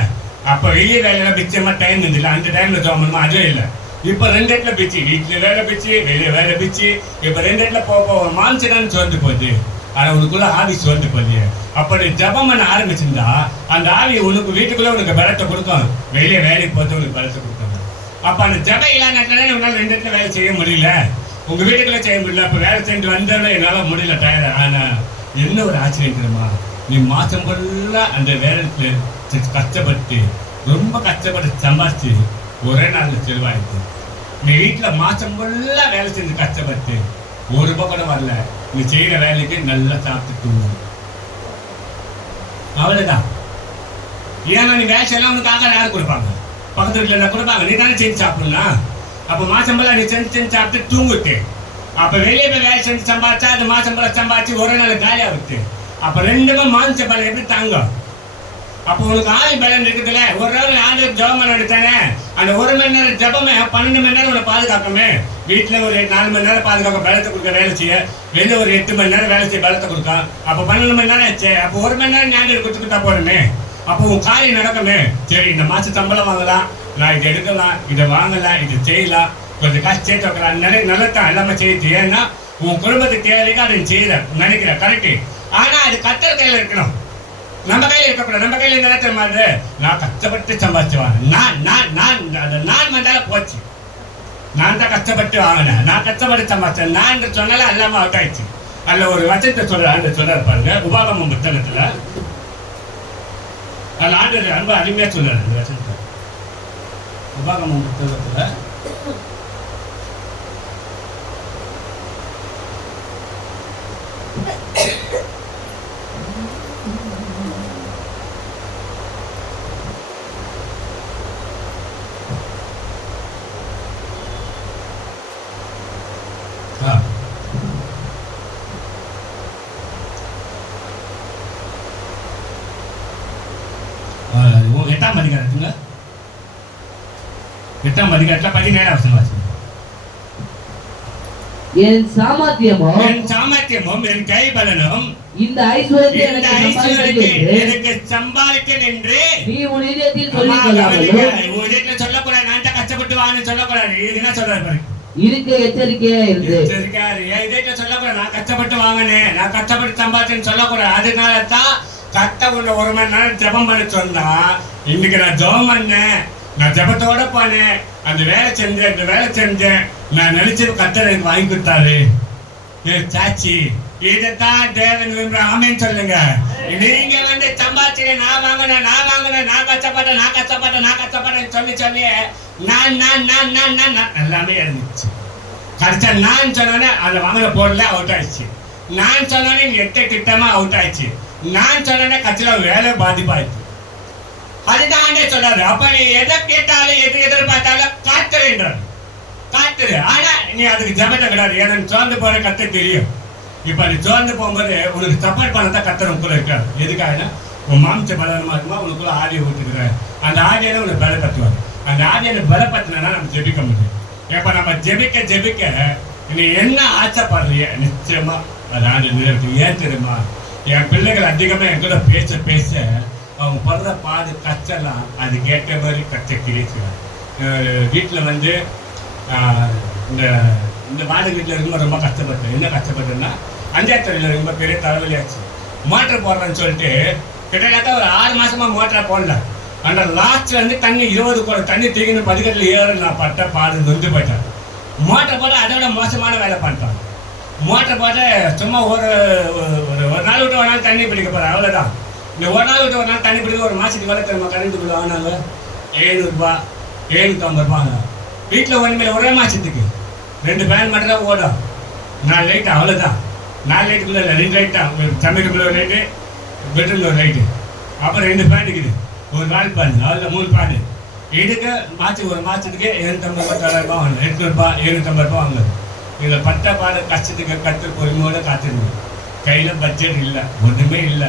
அப்ப வெளியே வேலையெல்லாம் பிச்சமா டைம் இருந்தில்ல, அந்த டைம்ல ஜபம் பண்ணுமா அதுவும் இல்லை. இப்ப 2 இடத்துல பிச்சு, வீட்டுல வேலை பிச்சு, வெளியே வேலை பிச்சு, இப்ப 2 இடத்துல போக மாம்சம் சோர்ந்து போகுது. ஆனா உனக்குள்ள ஆவி சோர்ந்து போகுது. அப்படி ஜபம் பண்ண ஆரம்பிச்சிருந்தா அந்த ஆவி உனக்கு வீட்டுக்குள்ள உனக்கு பலத்தை கொடுக்கும், வெளியே வேலைக்கு போது உனக்கு பலத்தை கொடுக்கும். அப்ப அந்த ஜபம் இல்லாத உன்னால 2 இடத்துல வேலை செய்ய முடியல, உங்க வீட்டுக்குள்ள செய்ய முடியல. அப்ப வேலை செஞ்சு வந்தாலும் என்னால முடியல, டயர்ட். ஆனா என்ன ஒரு ஆச்சரியம் தெரியுமா, நீ மாசம் ஃபுல்லா அந்த வேலைக்கு கஷ்டப்பட்டு ரொம்ப கஷ்டப்பட்டு சம்பாதிச்சு ஒரே நாள்ல செலவாயிடுச்சு. நீ வீட்டுல மாசம் ஃபுல்லா வேலை செஞ்சு கஷ்டப்பட்டு ₹1 கூட வரல, நீ செய்யற வேலைக்கு நல்லா சாப்பிட்டு தூங்கும், அவ்வளவுதான். ஏன்னா நீ வேலை எல்லாம் உனக்கு ஆகாரம் யாரு கொடுப்பாங்க, பக்கத்து வீட்டுல கொடுப்பாங்க, நீ தானே செஞ்சு சாப்பிடலாம். அப்ப மாசம் ஃபுல்லா நீ செஞ்சு சாப்பிட்டு தூங்குட்டு, அப்ப வெளியே போய் வேலை செஞ்சு சம்பாதிச்சா அது மாசம் ஃபுல்லா சம்பாதிச்சு ஒரே நாள் காலியா விட்டு, அப்ப 2 மாம்ச பலம் எப்படி தாங்கும்? அப்போ உனக்கு ஆவி பலன் இருக்குதுல்ல, ஒரு நாள் ஆண்டு ஜபம் எடுத்தானே, அந்த 1 மணி நேரம் ஜபமே 12 மணி நேரம் உன்னை பாதுகாக்குமே. வீட்டுல ஒரு 4 மணி நேரம் பாதுகாக்க பலத்தை கொடுக்க வேலை செய்ய, வெளியே ஒரு 8 மணி நேரம் வேலை செய்ய பலத்தை கொடுக்க, அப்ப 12 மணி நேரம் ஆச்சு. அப்போ 1 மணி நேரம் ஞாபகம் கொடுத்துக்கிட்டா போறமே, அப்போ உன் காரியம் நடக்குமே. சரி இந்த மாசம் சம்பளம் வாங்கலாம், நான் இதை எடுக்கலாம், இதை வாங்கலாம், இதை செய்யலாம், கொஞ்சம் காசு சேர்த்து வைக்கலாம், நிறைய நல்லதான் எல்லாமே செய்யுது. ஏன்னா உன் குடும்பத்துக்கு தேவைக்கு அதை செய்யற நினைக்கிற கரெக்டு. ஆனா அது கர்த்தர் கையில இருக்கணும், நம்ம கையில இருக்கக்கூடாது. நம்ம கையில இந்த நேரத்தில் மாதிரி நான் கஷ்டப்பட்டு சம்பாதிச்சுவாங்க, நான் வந்தாலும் போச்சு, நான் தான் கஷ்டப்பட்டு வாங்கினேன், நான் கஷ்டப்பட்டு சம்பாதிச்சேன், நான் சொன்னாலும் எல்லாமே அவுட் ஆயிடுச்சு. அதுல ஒரு வசனத்தை சொல்றாரு பாருங்க, உபாகமம் புத்தகத்துல அதுல ஆண்டு ரொம்ப அருமையா சொல்றாரு இந்த வசனத்தை. உபாகமம் புத்தகத்துல எட்டாம் அதிகாரத்துங்க, 8ஆம் அதிகாரத்துல 17ஆம் வசனம் வாசிங்க. என் சாமர்த்தியமும் என் கை பலனும் இந்த ஐஸ்வர்யத்தை எனக்கு சம்பாதிக்க நின்று நீ உன் இதயத்தில் சொல்லிக் கொள்ளாமலும் உன் இதயத்துல சொல்லக்கூடாது, நான் தான் கஷ்டப்பட்டு வான்னு சொல்லக்கூடாது. இது என்ன சொல்றாரு பாருங்க, இருக்க எச்சரிக்கையா இருந்து எச்சரிக்கையாரு. என் இதயத்துல சொல்லக்கூடாது நான் கஷ்டப்பட்டு வாங்கினேன், நான் கஷ்டப்பட்டு சம்பாதிச்சேன்னு சொல்லக்கூடாது. அதனால தான் கட்ட உள்ள 1 மணி நேரம் ஜபம் பண்ண சொன்னா, இன்னைக்கு நான் ஜபம் பண்ணேன், நான் ஜபத்தோட போனேன், அந்த வேலை செஞ்சேன், இந்த வேலை செஞ்சேன், நான் நினைச்சது கர்த்தர் எனக்கு வாங்கி கொடுத்தாரு. சாட்சி இதைத்தான் தேவன் விரும்புற. ஆமேன்னு சொல்லுங்க. நீங்க வந்து சம்பாதிச்சு நான் வாங்கினேன், நான் கஷ்டப்பட்டேன் சொல்லி நான் எல்லாமே இருந்துச்சு. கடைசியா நான் சொன்னோன்னே அதுல வாங்கின போர்ல அவுட் ஆயிடுச்சு, நான் சொன்னோன்னே 8 திட்டமா அவுட் ஆயிடுச்சு, நான் சொன்னோன்னே கட்சியில வேலை பாதிப்பாயிடுச்சு. அதுதான் ஆண்டே சொல்றாரு. அப்ப நீ எதை கேட்டாலும் எது எதிர்பார்த்தாலும் காத்துறேன்றாரு, காத்துரு. ஆனா நீ அதுக்கு ஜபத்தை கிடையாது, எனக்கு சோர்ந்து போற கத்த தெரியும். இப்ப நீ சோர்ந்து போகும்போது உனக்கு சப்போர்ட் பண்ணதான் கத்தர் உனக்குள்ள இருக்காரு. எதுக்காகனா உன் மாம்ச பலனமா இருக்குமா, உனக்குள்ள ஆதியை ஊத்துக்கிற அந்த ஆதியில உனக்கு பலப்படுத்துவார். அந்த ஆதியை பலப்படுத்தினா நம்ம ஜெபிக்க முடியும். இப்ப நம்ம ஜெபிக்க நீ என்ன ஆசைப்படுறிய நிச்சயமா அது ஆண்டு நிறைவேற்று. ஏன் தெரியுமா, என் பிள்ளைகள் அதிகமா என் கூட பேச அவங்க படுற பாடு கஷ்டம்லாம் அது கேட்ட மாதிரி கஷ்ட கிழிச்சுவேன். வீட்டில் வந்து இந்த வாடகை வீட்டில் இருக்கும்போது ரொம்ப கஷ்டப்பட்டேன். என்ன கஷ்டப்பட்டேன்னா, 5ஆவது தெருவில் ரொம்ப பெரிய தலைவலியாச்சு. மோட்டர் போடுறேன்னு சொல்லிட்டு கிட்டத்தட்ட ஒரு 6 மாசமா மோட்டரை போடல. அந்த லாஸ்ட்ல வந்து தண்ணி 20 குடம் தண்ணி தூக்கின்னு பதிக்கட்டில் ஏற நான் பட்ட பாடு நொந்து போயிட்டேன். மோட்டர் போட அதோட மோசமான வேலை பண்ணிட்டான். மோட்டர் போட்டு சும்மா ஒரு நாள் விட்டு ஒரு நாள் தண்ணி பிடிக்க போகிறேன், அவ்வளோதான். இந்த ஒரு நாள் விட்டு ஒரு நாள் தண்ணி பிடிக்க ஒரு மாதத்துக்கு வேலை தெரியுமா கரண்ட் பில் வாங்கினாங்க ₹700 ₹750. வீட்டில் ஒன்றுமே ஒரே மாதத்துக்கு 2 ஃபேன் மட்டும் தான் ஓடும், 4 லைட், அவ்வளோதான். 4 லைட்டுக்குள்ள 2 லைட் தான், சமையலுக்குள்ள ஒரு லைட்டு, பெட்ரூமில் ஒரு லைட்டு, அப்புறம் 2 ஃபேன் இருக்குது, ஒரு 4 ஃபேன், அதில் 3 ஃபேனு. இதுக்கு ஒரு மாதத்துக்கு 750 ரூபா வாங்கணும், 800 ரூபா 750 ரூபா வாங்குது. இதில் பட்ட கஷ்டத்துக்கு கற்று பொறுமையோடு காத்திருந்தது. கையில் பட்ஜெட் இல்லை, ஒன்றுமே இல்லை.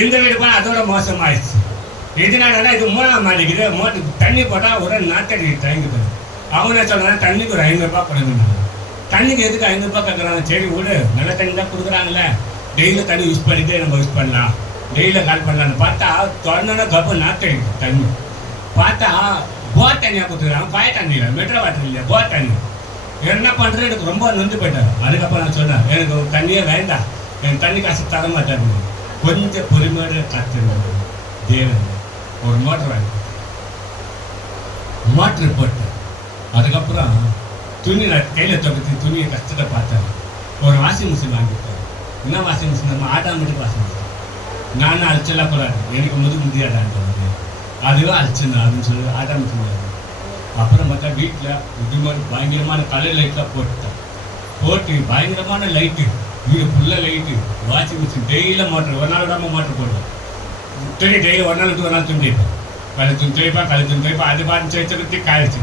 இந்த வீடு போனால் அதோட மோசமாகிடுச்சு. எதுனால இது 3ஆம் மாடிக்குது, மோட்டர் தண்ணி போட்டால் ஒரு நாட்டடி தயங்குது. அவங்க என்ன சொல்கிறாங்க, தண்ணிக்கு ஒரு 500 ரூபா கொடுக்கணும். தண்ணிக்கு எதுக்கு 500 ரூபா கேட்குறாங்க? சரி விடு, நல்ல தண்ணி தான் கொடுக்குறாங்களே, டெய்லியும் தண்ணி யூஸ் பண்ணிட்டு நம்ம யூஸ் பண்ணலாம், டெய்லியில் கால் பண்ணலான்னு பார்த்தா தொடர்ந்து கப்பு நாட்டடிக்குது தண்ணி. பார்த்தா போர் தண்ணியாக கொடுத்துருக்காங்க, பாய தண்ணி இல்லை, மெட்ரோ வாட்டர் இல்லையா, போர் தண்ணி. என்ன பண்ணுறது, எனக்கு ரொம்ப நொந்து போயிட்டார். அதுக்கப்புறம் நான் சொன்னேன், எனக்கு தண்ணியே வேண்டாம், எனக்கு தண்ணி காசு தர மாட்டாங்க. கொஞ்சம் பொறுமையோடு காத்திருந்தது. தேவன் ஒரு மோட்ரு போட்டு அதுக்கப்புறம் துணி கையில் துவைச்சி துணியை கஷ்டத்தை பார்த்தாரு. ஒரு வாஷிங் மிஷின் வாங்கிட்டார். என்ன வாஷிங் மிஷின்? நம்ம ஆட்டோமேட்டிக் வாஷிங் மிஷின். நானும் அழிச்செல்லாம் கூடாது, எனக்கு முடியாதான்றது, அதுவே அழிச்சுன்னு அப்படின்னு சொல்லி ஆட்டோமேட்டிக். அப்புறம் பார்த்தா வீட்டில் இது மாதிரி பயங்கரமான கலர் லைட்லாம் போட்டு பயங்கரமான லைட்டு, வீடு ஃபுல்லாக லைட்டு, வாஷிங் மிஷின், டெய்லியில் மோட்டர், ஒரு நாள் விடாமல் மோட்டர் போடுவோம். துணி டெய்லி ஒரு நாள் துணி துவைப்பேன், கலை துணி துவைப்பேன், அது பார்த்து துவைச்சு காய்ச்சி.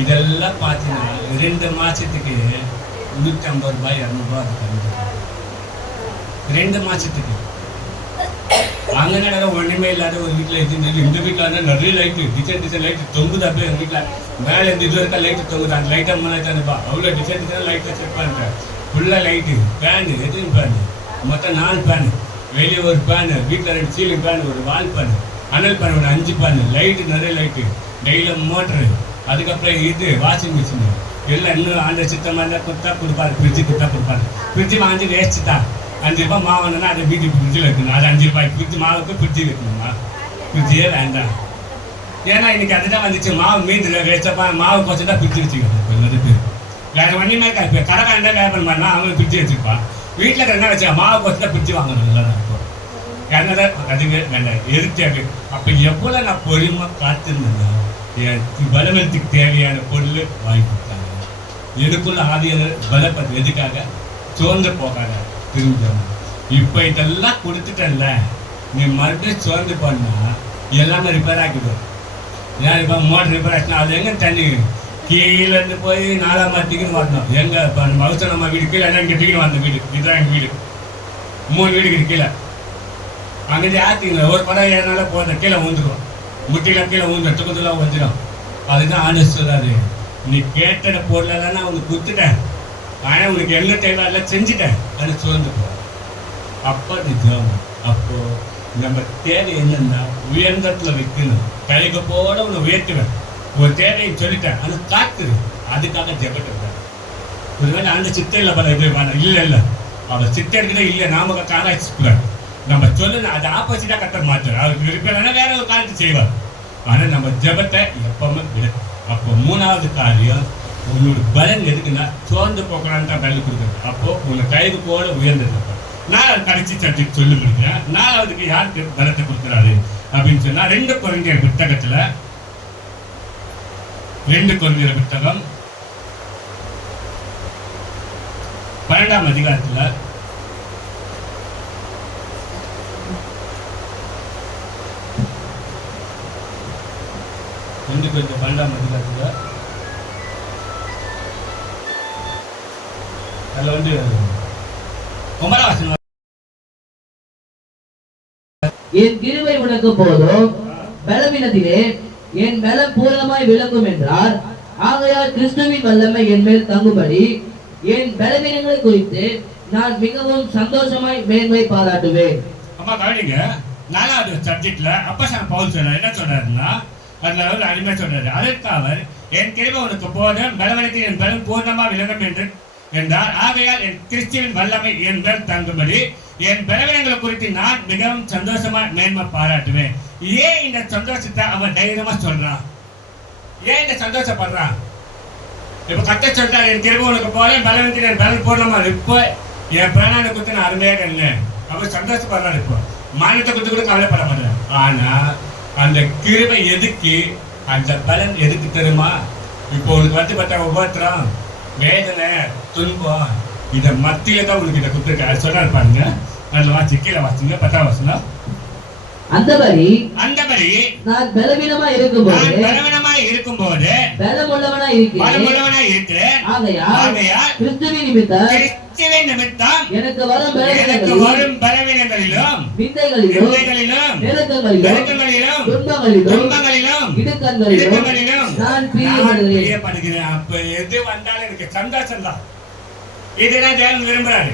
இதெல்லாம் பார்த்தீங்கன்னா 2 மாதத்துக்கு 150 ரூபாய் 200 ரூபா அது கழிஞ்சு 2 மாதத்துக்கு. அங்கே நேரம் ஒன்றுமே இல்லாத ஒரு வீட்டில் இருந்துச்சு. இந்த வீட்டில் வந்து நிறைய லைட்டு, டிசைன் லைட்டு தொங்குது. அப்படியே எங்கள் வீட்டில் மேலே இருந்து இது வரைக்கும் லைட்டு தொங்குது. அந்த லைட்டாக 3000 ரூபாய், அவ்வளோ டிசைன் லைட்டை செக் பண்ணுறேன். ஃபுல்லாக லைட்டு, ஃபேனு, எதுவும் ஃபேனு, மொத்தம் 4 ஃபேனு, வெளியே ஒரு ஃபேனு, வீட்டில் 2 சீலிங் ஃபேனு, ஒரு வால் ஃபேனு, அனல் ஃபேன், ஒரு 5 ஃபேனு, லைட்டு நிறைய லைட்டு, டெய்லியும் மோட்ரு, அதுக்கப்புறம் இது வாஷிங் மிஷின் எல்லாம். இன்னும் அந்த சித்தமாக இருந்தால் கொடுப்பாரு, ஃப்ரிட்ஜு கொடுப்பாரு. ஃப்ரிட்ஜு வாங்கி வேஸ்ட்டு தான். 5 ரூபாய் மாவு வாங்கினா அதை வீட்டுக்கு ஃப்ரிட்ஜில் வைக்கணும். அது 5 ரூபாய்க்கு ஃப்ரிட்ஜ் மாவுக்கு ஃப்ரிட்ஜு வைக்கணுமா? ஃப்ரிட்ஜே வேண்டாம். ஏன்னா இன்றைக்கி அதுதான் வந்துச்சு, மாவு மீந்து வேஸ்ட்டப்பா, மாவு கொஞ்சம் தான் ஃப்ரிட்ஜு வச்சுக்கணும் நிறைய பேர். வேறு ஒன்றுமே இப்போ கடைக்காரண்டா வியாபாரம் பண்ணால் அவங்களுக்கு ஃப்ரிட்ஜு வச்சுருப்பான். வீட்டில் என்ன வச்சா மாவு கொஞ்சம் தான் ஃப்ரிட்ஜு வாங்கணும். நல்லா தான் இருக்கும். என்னதான் அதுவே வேண்டாம், எதுக்காக? அப்போ எவ்வளோ நான் பொறுமை காத்திருந்தேன்னா என் பலவத்துக்கு தேவையான பொருள் வாங்கி கொடுத்தாங்க. எனக்குள்ள ஆவியாளர் பலப்பது எதுக்காக? சோர்ந்து போகாத, திரும்ப. இப்போ இதெல்லாம் கொடுத்துட்டல, நீ மறுபடியும் சோர்ந்து போனா எல்லாமே ரிப்பேர் ஆக்கிடுவோம். ஏன் இப்போ மோட்டர் ரிப்பேர் ஆச்சுன்னா அது எங்கே தண்ணி கீழேருந்து போய் 4ஆம் மாடிக்குன்னு வரணும். எங்கே இப்போ நம்ம அவசரம் நம்ம வீடு கீழே என்ன இங்கே தூக்கின்னு வந்த வீடு, இதுதான் எங்கள் வீடு. 3 வீடுக்கு கீழே அங்கேருந்து ஆற்றிங்களா ஒரு படம் ஏறினால போதும், கீழே ஊந்துடும், முட்டிலாம் கீழே ஊந்துடும், துக்கத்துலாம் வந்துடும். அதுதான் ஆண்டு சொல்றாரு, நீ கேட்ட பொருளெல்லாம் நான் உனக்கு கொடுத்துட்டேன், ஆனால் உனக்கு என்ன தேவை எல்லாம் செஞ்சுட்டேன், அது சோர்ந்து போ. அப்போ நிஜம். அப்போ நம்ம தேவை என்னன்னா உயர்ந்தத்துல வைக்கணும். கைக்கு போட உன்னை உயர்த்துவேன், ஒரு தேவையை சொல்லிட்டேன், அது காத்துரு. அதுக்காக ஜெபத்தை ஒருவேளை அந்த சித்தையில் பல இது இல்லை அவள் சித்தர்கிட்ட இல்லை, நாம காராய்ச்சிக்கூடாது. நம்ம சொல்லணும், அது ஆப்போசிட்டாக கட்ட மாட்டார். அவருக்கு விருப்பம்னா வேற ஒரு காரியத்தை செய்வார். ஆனால் நம்ம ஜெபத்தை எப்பவுமே விட. அப்போ 3வது காரியம், உன்னோட பலன் எதுக்குன்னா சோர்ந்து போக்கலான்னு தான் பலன் கொடுக்குறது. அப்போ உங்களை கைது போல உயர்ந்திருப்ப. 4வது கடைசி சப்ஜெக்ட் சொல்லி கொடுக்குறேன். 4வதுக்கு யாருக்கு பலத்தை கொடுக்குறாரு அப்படின்னு சொன்னா 2 கொரிந்தியர் புத்தகத்துல 2 கொரிந்தியர் புத்தகம் 12ஆம் அதிகாரத்துல 12ஆம் அதிகாரத்துல அதுல 9ஆம் வசனம், என் கிருபை உனக்கு போதும், பலவீனத்திலே என் பலம் பூரணமாய் விளங்கும் என்றார். ஆகையால் கிறிஸ்துவின் வல்லமை என் மேல் தங்கும்படி என் பலவீனங்களை குறித்து நான் மிகவும் சந்தோஷமாய் மேன்மை பாராட்டுவேன். அம்மா கவனிங்க, 4வது சப்ஜெக்ட்ல அப்போஸ்தலன் பவுல் சொல்றாரு. என்ன சொல்றாருன்னா, அதுல ஒரு அருமையா சொல்றாரு, அதற்கு அவர் என் கிருபை உனக்கு போதும், பலவீனத்தில் என் பலம் பூர்ணமா விளங்கும் என்றார். ஆகையால் என் கிறிஸ்துவின் வல்லமை என் மேல் தங்கும்படி என் பலவீனங்களை குறித்து நான் மிகவும் சந்தோஷமா மேன்மை பாராட்டுவேன். ஏன் இந்த சந்தோஷத்தை அவன் தைரியமா சொல்றான்? ஏன் இந்த சந்தோஷப்படுறான்? இப்ப கத்த சொல்றாரு, என் கிருபை உனக்கு போல, பலவீனத்தில் என் பலம் பூர்ணமா. இப்போ என் பிராணனை குறித்து நான் அருமையாக இல்லை, அவர் சந்தோஷப்படுறாரு. இப்போ மானத்தை குறித்து கூட கவலைப்பட மாட்டேன். ஆனா அந்த கிருபை எதுக்கு, அந்த பலன் எதுக்கு தெரியுமா? இப்போ உனக்கு வந்து பார்த்தா ஒவ்வொருத்தரும் வேதனை, துன்பம், இதை மத்தியில தான் உனக்கு இதை கொடுத்துருக்காரு சொல்றாரு பாருங்க. அதுல வாசி கீழே வாசிங்க 10ஆம் வசனம். அந்தபடி நான் பலவீனமாய் இருக்கும்போது பலமுள்ளவனாய் இருக்கிறேன். ஆகையால் கிறிஸ்துவின் நிமித்தம் எனக்கு வரும் பலவீனங்களிலும் விந்தைகளிலும் நெருக்கங்களிலும் துன்பங்களிலும் இடுக்கண்களிலும் நான் பிரியப்படுகிறேன். அப்ப எது வந்தாலும் எனக்கு சந்தோஷம் தான். இதுதான் தேவன் விரும்புறாரு.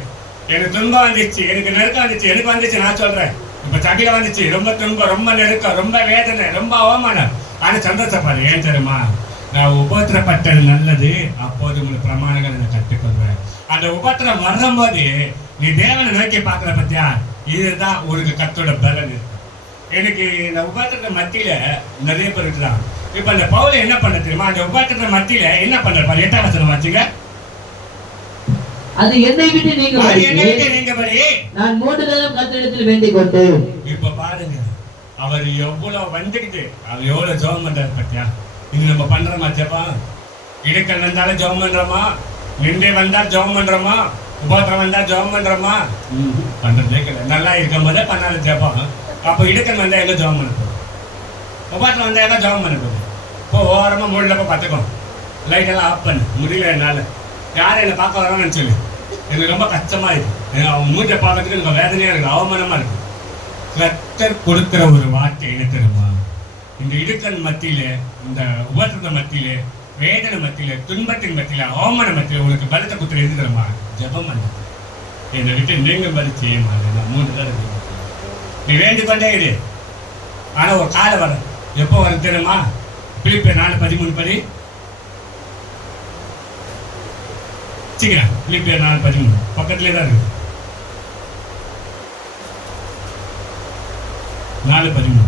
எனக்கு துன்பம் வந்துச்சு, எனக்கு நெருக்கம் வந்துச்சு, எனக்கு வந்துச்சு நான் சொல்றேன். இப்ப சபையில வந்துச்சு, ரொம்ப துன்பம், ரொம்ப நெருக்கம், ரொம்ப வேதனை, ரொம்ப அவமானம். ஆனா சந்தோஷப்பாரு. ஏன் தெரியுமா? நான் உபத்திரப்பட்டது நல்லது, அப்போது உங்களுக்கு பிரமாணங்கள் நான் கற்றுக்கொள்வேன். அந்த உபத்திரம் வரும்போது நீ தேவனை நோக்கி பார்க்கற பத்தியா, இதுதான் உனக்கு கத்தோட பலன் இருக்கு. எனக்கு இந்த உபத்திரத்த மத்தியில நிறைய பேர் இருக்குதான். இப்ப அந்த பவுல என்ன பண்ண தெரியுமா? அந்த உபத்திரத்த மத்தியில என்ன பண்ற பாரு. 8ஆம் வசனம் வாசிங்க. அது என்னை விட்டு நீங்கபடி நான் 3 தரம் கர்த்தரிடத்தில் வேண்டிக் கொண்டேன். இப்ப பாருங்க, அவர் எவ்வளவு வந்துக்கிட்டு அவர் எவ்வளவு ஜெபம் பண்றாரு பத்தியா. இது நம்ம பண்றோமா ஜெபம்? இடுக்கல் வந்தாலும் ஜெபம் பண்றோமா? நின்றே வந்தா ஜெபம் பண்றோமா? உபத்திரம் வந்தா ஜெபம் பண்றோமா? பண்றதே கிடையாது. நல்லா இருக்கும் போதே பண்ணாத ஜெபம். அப்ப இடுக்கல் வந்தா எங்க ஜெபம் பண்ண? உபத்திரம் வந்தா எல்லாம் ஜெபம் பண்ண? இப்போ ஓரமா மூடலப்ப பார்த்துக்கோ, லைட் எல்லாம் ஆஃப் பண்ணு. முடியல என்னால, யாரும் என்னை பார்க்க வரான்னு சொல்லு. எனக்கு ரொம்ப கஷ்டமா இருக்கு, அவங்க மூட்டை பார்க்கறதுக்கு எனக்கு வேதனையா இருக்கு, அவமானமா இருக்கு. கர்த்தர் கொடுக்கிற ஒரு வார்த்தை என்ன தெரியுமா? இந்த இடுக்கல் மத்தியில, இந்த உபத்திரத்த மத்தியில, வேதனை மத்தியில, துன்பத்தின் மத்தியில, அவமான மத்தியில உனக்கு பலத்தை கொடுத்துற எது தெரியுமா? ஜெபம் பண்ண. என்னை விட்டு நீங்க பலி செய்ய மாட்டேன். 3 தடவை நீ வேண்டிக்கொண்டே இரு. ஆனா ஒரு காலம் வரும். எப்போ வரும் தெரியுமா? பிலிப்பியர் 4:13 படி. பிலிப்பியர் 4:13 பக்கத்திலே தான் இருக்கு. 4:13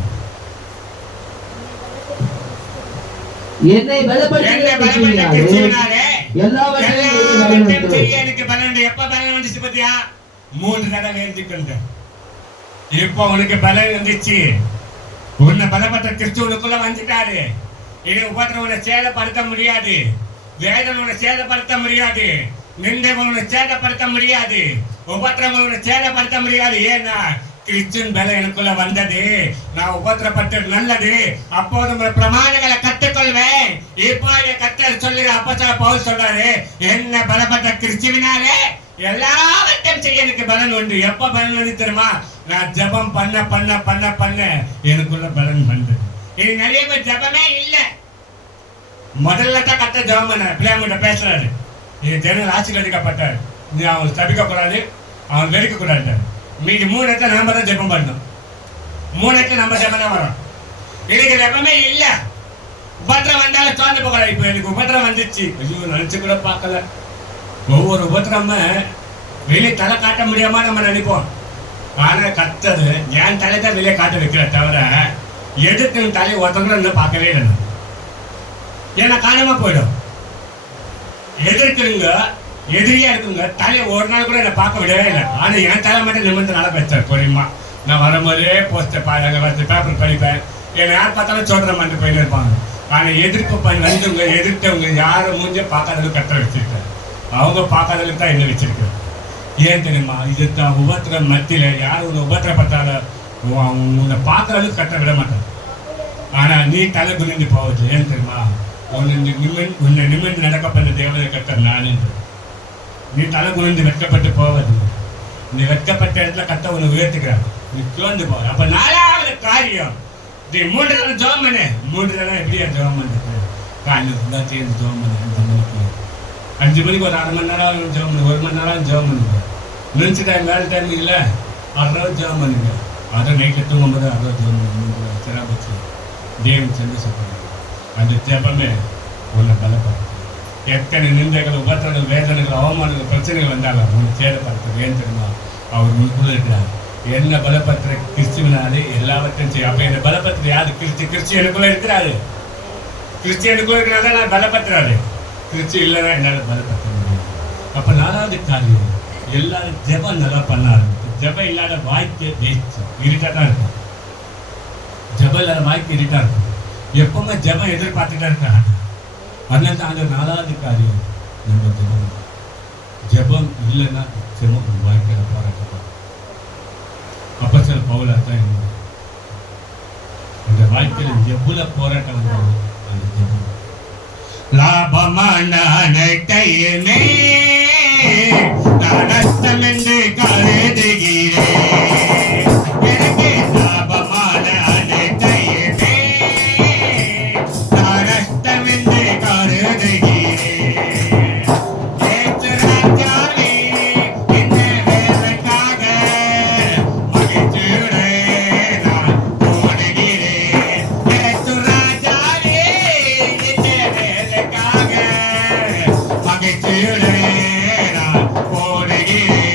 என்னை பலப்படுத்தினாலே எல்லாவற்றையும் செய்ய எனக்கு பலன். எப்ப பலன் வந்துச்சு பத்தியா? 3 தடவை வேண்டிக்கொண்டேன். இப்போ உனக்கு பலன் வந்துச்சு. உன்னை பலப்பட்ட கிறிஸ்துவுக்குள்ள வந்துட்டாரு. இனி உபத்திரம் உன்னை சேதப்படுத்த முடியாது, வேதனை உன்னை சேதப்படுத்த முடியாது, நிந்தைகள் உன்னை சேதப்படுத்த முடியாது, உபத்திரம் உன்னை சேதப்படுத்த முடியாது. ஏன்னா கிறிஸ்துவின் பலம் எனக்குள்ள வந்தது. நான் உபத்திரப்பட்டது நல்லது, அப்போது உங்கள் பிரமாணங்களை கற்றுக்கொள்வேன். இப்போ கர்த்தர் சொல்லுற அப்போஸ்தலர் பவுல் சொல்றாரு, என்ன பலப்பட்ட கிறிஸ்துவினாலே எல்லாவற்றையும் செய்ய எனக்கு பலன் உண்டு. எப்ப பலன் வந்து தெரியுமா? நான் ஜெபம் பண்ண பண்ண பண்ண பண்ண எனக்குள்ள பலன் வந்தது. இது நிறைய பேர் ஜெபமே இல்லை. முதல்ல தான் கர்த்தர் ஜெபம் பண்ண பிள்ளைங்கிட்ட பேசுறாரு. இது ஜனங்கள் ஆசீர்வதிக்கப்பட்டார். நீ அவங்களை தவிக்க கூடாது, அவன் வெறுக்க கூடாது. மீதி 3 இடத்துல நாம தான் ஜெபம் பண்ணணும். 3 இடத்துல நம்ம ஜெபம் தான் வரும். எனக்கு ஜெபமே இல்லை. உபத்திரம் வந்தாலும் சோர்ந்து போகல. இப்போ எனக்கு உபத்திரம் வந்துச்சு, ஐயோ நினைச்சு கூட பார்க்கல. ஒவ்வொரு உபத்திரமே வெளியே தலை காட்ட முடியாம நம்ம நினைப்போம். ஆனா கர்த்தர் என் தலை தான் வெளியே காட்ட வைக்கிற தவிர எதுக்கு தலையை ஒருத்தவங்களும் இன்னும் பார்க்கவே இல்லை. ஏன்னா காணாம போயிடும். எதிர்க்குங்க, எதிரியா இருக்குங்க, தலையை ஒரு நாள் கூட என்னை பார்க்க விடவே இல்லை. ஆனா என் தலை மட்டும் நிமிர்ந்து நல்லா பேசுறாரு. புரியுமா? நான் வரும்போதே போஸ்டர் பேப்பர் படிப்பேன். என்னை யார் பார்த்தாலும் சோதனை பண்ணிட்டு போயிட்டு இருப்பாங்க. ஆனா எதிர்ப்பு வந்தவங்க, எதிர்த்தவங்க யாரும் மூஞ்ச பார்க்காதவங்க கர்த்தர் வச்சிருக்காரு. அவங்க பார்க்காதவங்க தான் என்ன வச்சிருக்காரு. ஏன் தெரியுமா? இதுதான் உபத்திரம் மத்தியில யாரும் உன்னை உபத்திரப்பட்டால உன்னை பார்க்கறதுக்கு கட்ட விட மாட்டாங்க. ஆனா நீ தலை குனிந்து போவது. ஏன் தெரியுமா? உன்னை நிமிர்ந்து நடக்க பண்ண தேவதை கர்த்தர் நான் என்று. நீ தலை குனிந்து வெட்கப்பட்டு போவது. நீ வெட்கப்பட்ட இடத்துல கர்த்தர் உன்னை உயர்த்துக்கிறார். நீ சோர்ந்து போ. அப்ப 4வது காரியம், நீ 3 தடவை ஜெபம் பண்ணு. 3 தடவை எப்படியா ஜெபம் பண்ணுறது? காலையில் தான் சேர்ந்து ஜெபம் பண்ணு. 5 மணிக்கு ஒரு 1/2 மணி நேரம் ஜெபம் பண்ணு, 1 மணி நேரம் ஜெபம் பண்ணுங்க. லஞ்ச் டைம் வேலை டைம் இல்லை, 1/2 hour ஜெபம் பண்ணுங்க. அதை நைட்டில் தூங்கும்போது 1/2 hour ஜெபம் பண்ணுங்க. சிறப்பு தேவன் சந்தோஷப்படுங்க. அந்த ஜெபமே உன்னை பலப்படுத்தும். எத்தனை நிந்தைகள், உபத்திரங்கள், வேதனைகள், அவமானங்கள், பிரச்சனைகள் வந்தாலும் உன்னை சேதப்படுத்துறது. ஏன் தெரியுமா? அவர் உனக்குள்ள இருக்கிறார். என்ன பலப்படுத்துற கிறிஸ்துவினாலே எல்லாவற்றையும் செய்யும். அப்ப என்ன பலப்படுத்துற யாரு? கிறிஸ்து எனக்குள்ள இருக்கிறாரு. கிறிஸ்து எனக்குள்ள இருக்கிறாரு, நான் பலப்படுத்துறாரு. கிறிஸ்து இல்லைன்னா என்னால் பலப்படுத்த முடியும். அப்ப 4வது காரியம், எல்லாரும் ஜெபம் நல்லா பண்ண ஆரம்பிச்சு. ஜெபம் இல்லாத வாய்க்கு வேஸ்ட், இருட்டா தான் இருக்கும். ஜெபம் இல்லாத வாய்க்கு இருட்டா இருக்கும். எப்பவுமே ஜெபம் எதிர்பார்த்துட்டா இருக்காங்க. அதனால தான் அந்த 4வது காரியம் நம்ம ஜெபம். ஜெபம் இல்லைன்னா நிச்சயமாக உன் வாழ்க்கையில் போராட்டப்படும். அப்போ சில பவுலாத்தான் இருந்தார். அந்த வாழ்க்கையில் எவ்வளவு போராட்டம் வந்தாலும் அந்த ஜெபம் லாபமான அனைத்தையுமே நான் நஷ்டம் என்று கருதுகிறேன். எனக்கு லாபமான அனைத்தையுமே நான் நஷ்டம் என்று கருதுகிறேன். ஏற்று ராஜாவே இந்த வேலைக்காக மகிழ்ச்சியுடன் நான் ஓடுகிறேன். ஏற்று ராஜாவே இந்த வேலைக்காக மகிழ்ச்சியுடன் நான் ஓடுகிறேன்.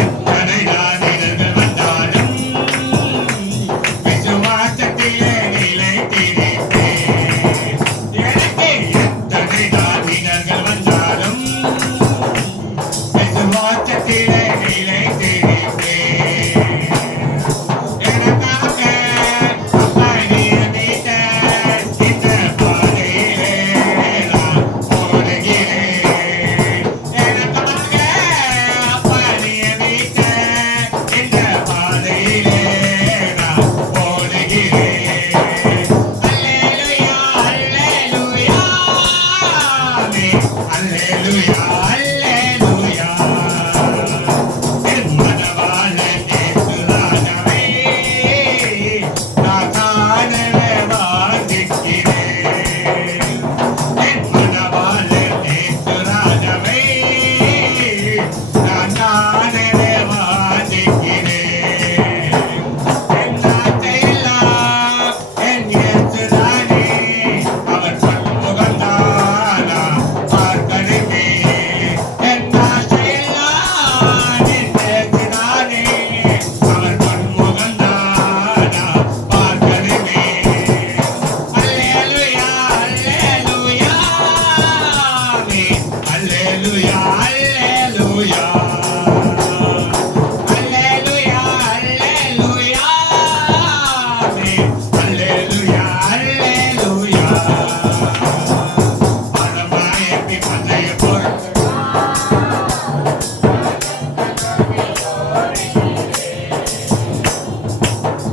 எத்தனை நாளிதழ்கள் வந்தாலும் விசுவாசத்திலே நிலைத்திருப்பேன். எனக்கு எத்தனை நாளிதழ்கள் வந்தாலும் விசுவாசத்திலே நிலைத்திருப்பேன். எனக்காக அப்பா நியமித்த இந்த பாதையிலே நான் ஓடுகிறேன். எனக்காக அப்பா நியமித்த இந்த பாதையிலே நான் ஓடுகிறேன். அல்லேலூயா, அல்லேலூயா, ஆமென். அல்லேலூயா, அல்லேலூயா. என் மனவாளன் இயேசு ராஜாவே, நான் காணவே வாஞ்சிக்கிறேன். என் மனவாளன் இயேசு ராஜாவே, நான் காணவே வாஞ்சிக்கிறேன். என் ஆசையெல்லாம் என் இயேசுதானே, அவர் பன்முகம்தான் நான் பார்க்கணுமே. என் ஆசையெல்லாம் என் இயேசுதானே, அவர் பன்முகம்தான் நான் பார்க்கணுமே. அல்லேலூயா, அல்லேலூயா, ஆமென். அல்லேலூயா, அல்லேலூயா. அல்லேலூயா, அல்லேலூயா, ஆமென். அல்லேலூயா, அல்லேலூயா. பரமாயப்பி பந்தய பொருள்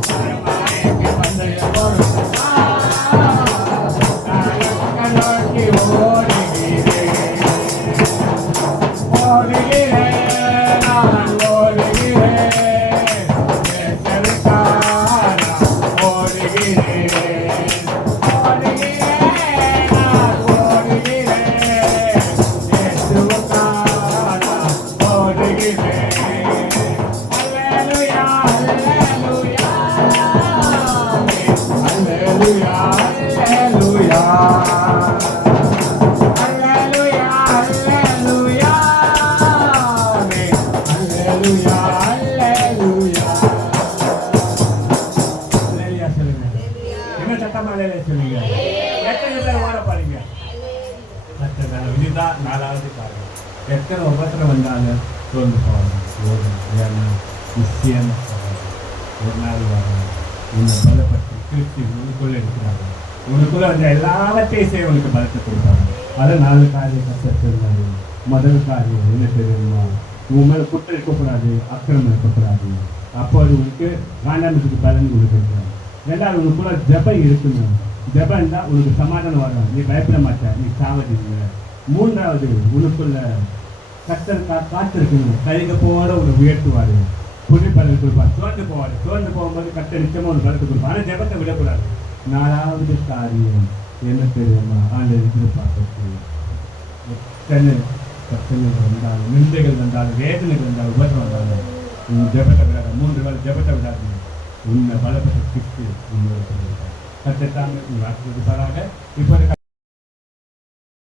பரமாயப்பி பந்தய பொருள் நோக்கி ஓடுகிறேன். ஓடுகிறேன், நான் ஓடுகிறேன். எதற்காக ஓடுகிறேன். ஓடுகிறேன், நான் ஓடுகிறேன். இயேசுவுக்காக ஓடுகிறேன். அல்லேலூயா, அல்லேலூயா, ஆமென். அல்லேலூயா, அல்லேலூயா. அல்லேலூயா, அல்லேலூயா, ஆமென். அல்லேலூயா, அல்லேலூயா. அல்லேலூயா சொல்லுங்க. என்ன சத்தமா அல்லேலூயா சொல்லுங்க. எத்தனை பேர் ஓட பாருங்க. இதுதான் 4வது காரணம். எத்தனை உபத்திரம் வந்தாலும் சோர்ந்து போகணும். ஏன்னா நிச்சயம் ஒரு நாள் வரணும். உன்னை பலப்பட்டு கிறிஸ்து உனக்குள்ள இருக்கிறாங்க. உனக்குள்ள வந்து எல்லாவற்றையும் செய்ய உனக்கு பலத்தை கொடுப்பாங்க. அதை 4 காரியம் கஷ்டப்படுறாரு. முதல் காரியம் என்ன தெரியுமா? உன் மேல குற்றம் இருக்கக்கூடாது, அக்கிரமம் இருக்கக்கூடாது. அப்போது உனக்கு காண்டாமத்துக்கு பலன் கொடுக்குறாங்க. 2வது உனக்குள்ள ஜெபம் இருக்கணும். ஜெபம் இருந்தால் உனக்கு சமாதானம் வரும். நீ பயப்பட மாட்ட, நீ சாவதில்லை. 3வது உனக்குள்ள கத்தர் காத்திருக்கணும். கைக போட உன்னை உயர்த்துவாரு. புதிய பலன் கொடுப்பார். சோர்ந்து போவார். சோர்ந்து போகும்போது கத்தர் நிச்சயமா ஒரு பலத்தை கொடுப்பார். ஆனால் ஜெபத்தை விடக்கூடாது. 4வது காரியம் என்ன தெரியுமா? ஆண்டவர் எதிர்பார்க்கிறது. எத்தனை பிரச்சனைகள் வந்தாலும், நிந்தைகள் வந்தாலும், வேதனைகள் வந்தாலும், உபத்திரம் வந்தாலும் உன் ஜெபத்தை விடாது. 3 வேளை ஜெபத்தை விடாது. உன்னை பலப்பட்ட கிறிஸ்து உன்னோட கத்தர் தாமே உன் வாக்கு கொடுப்பாராக. இப்போ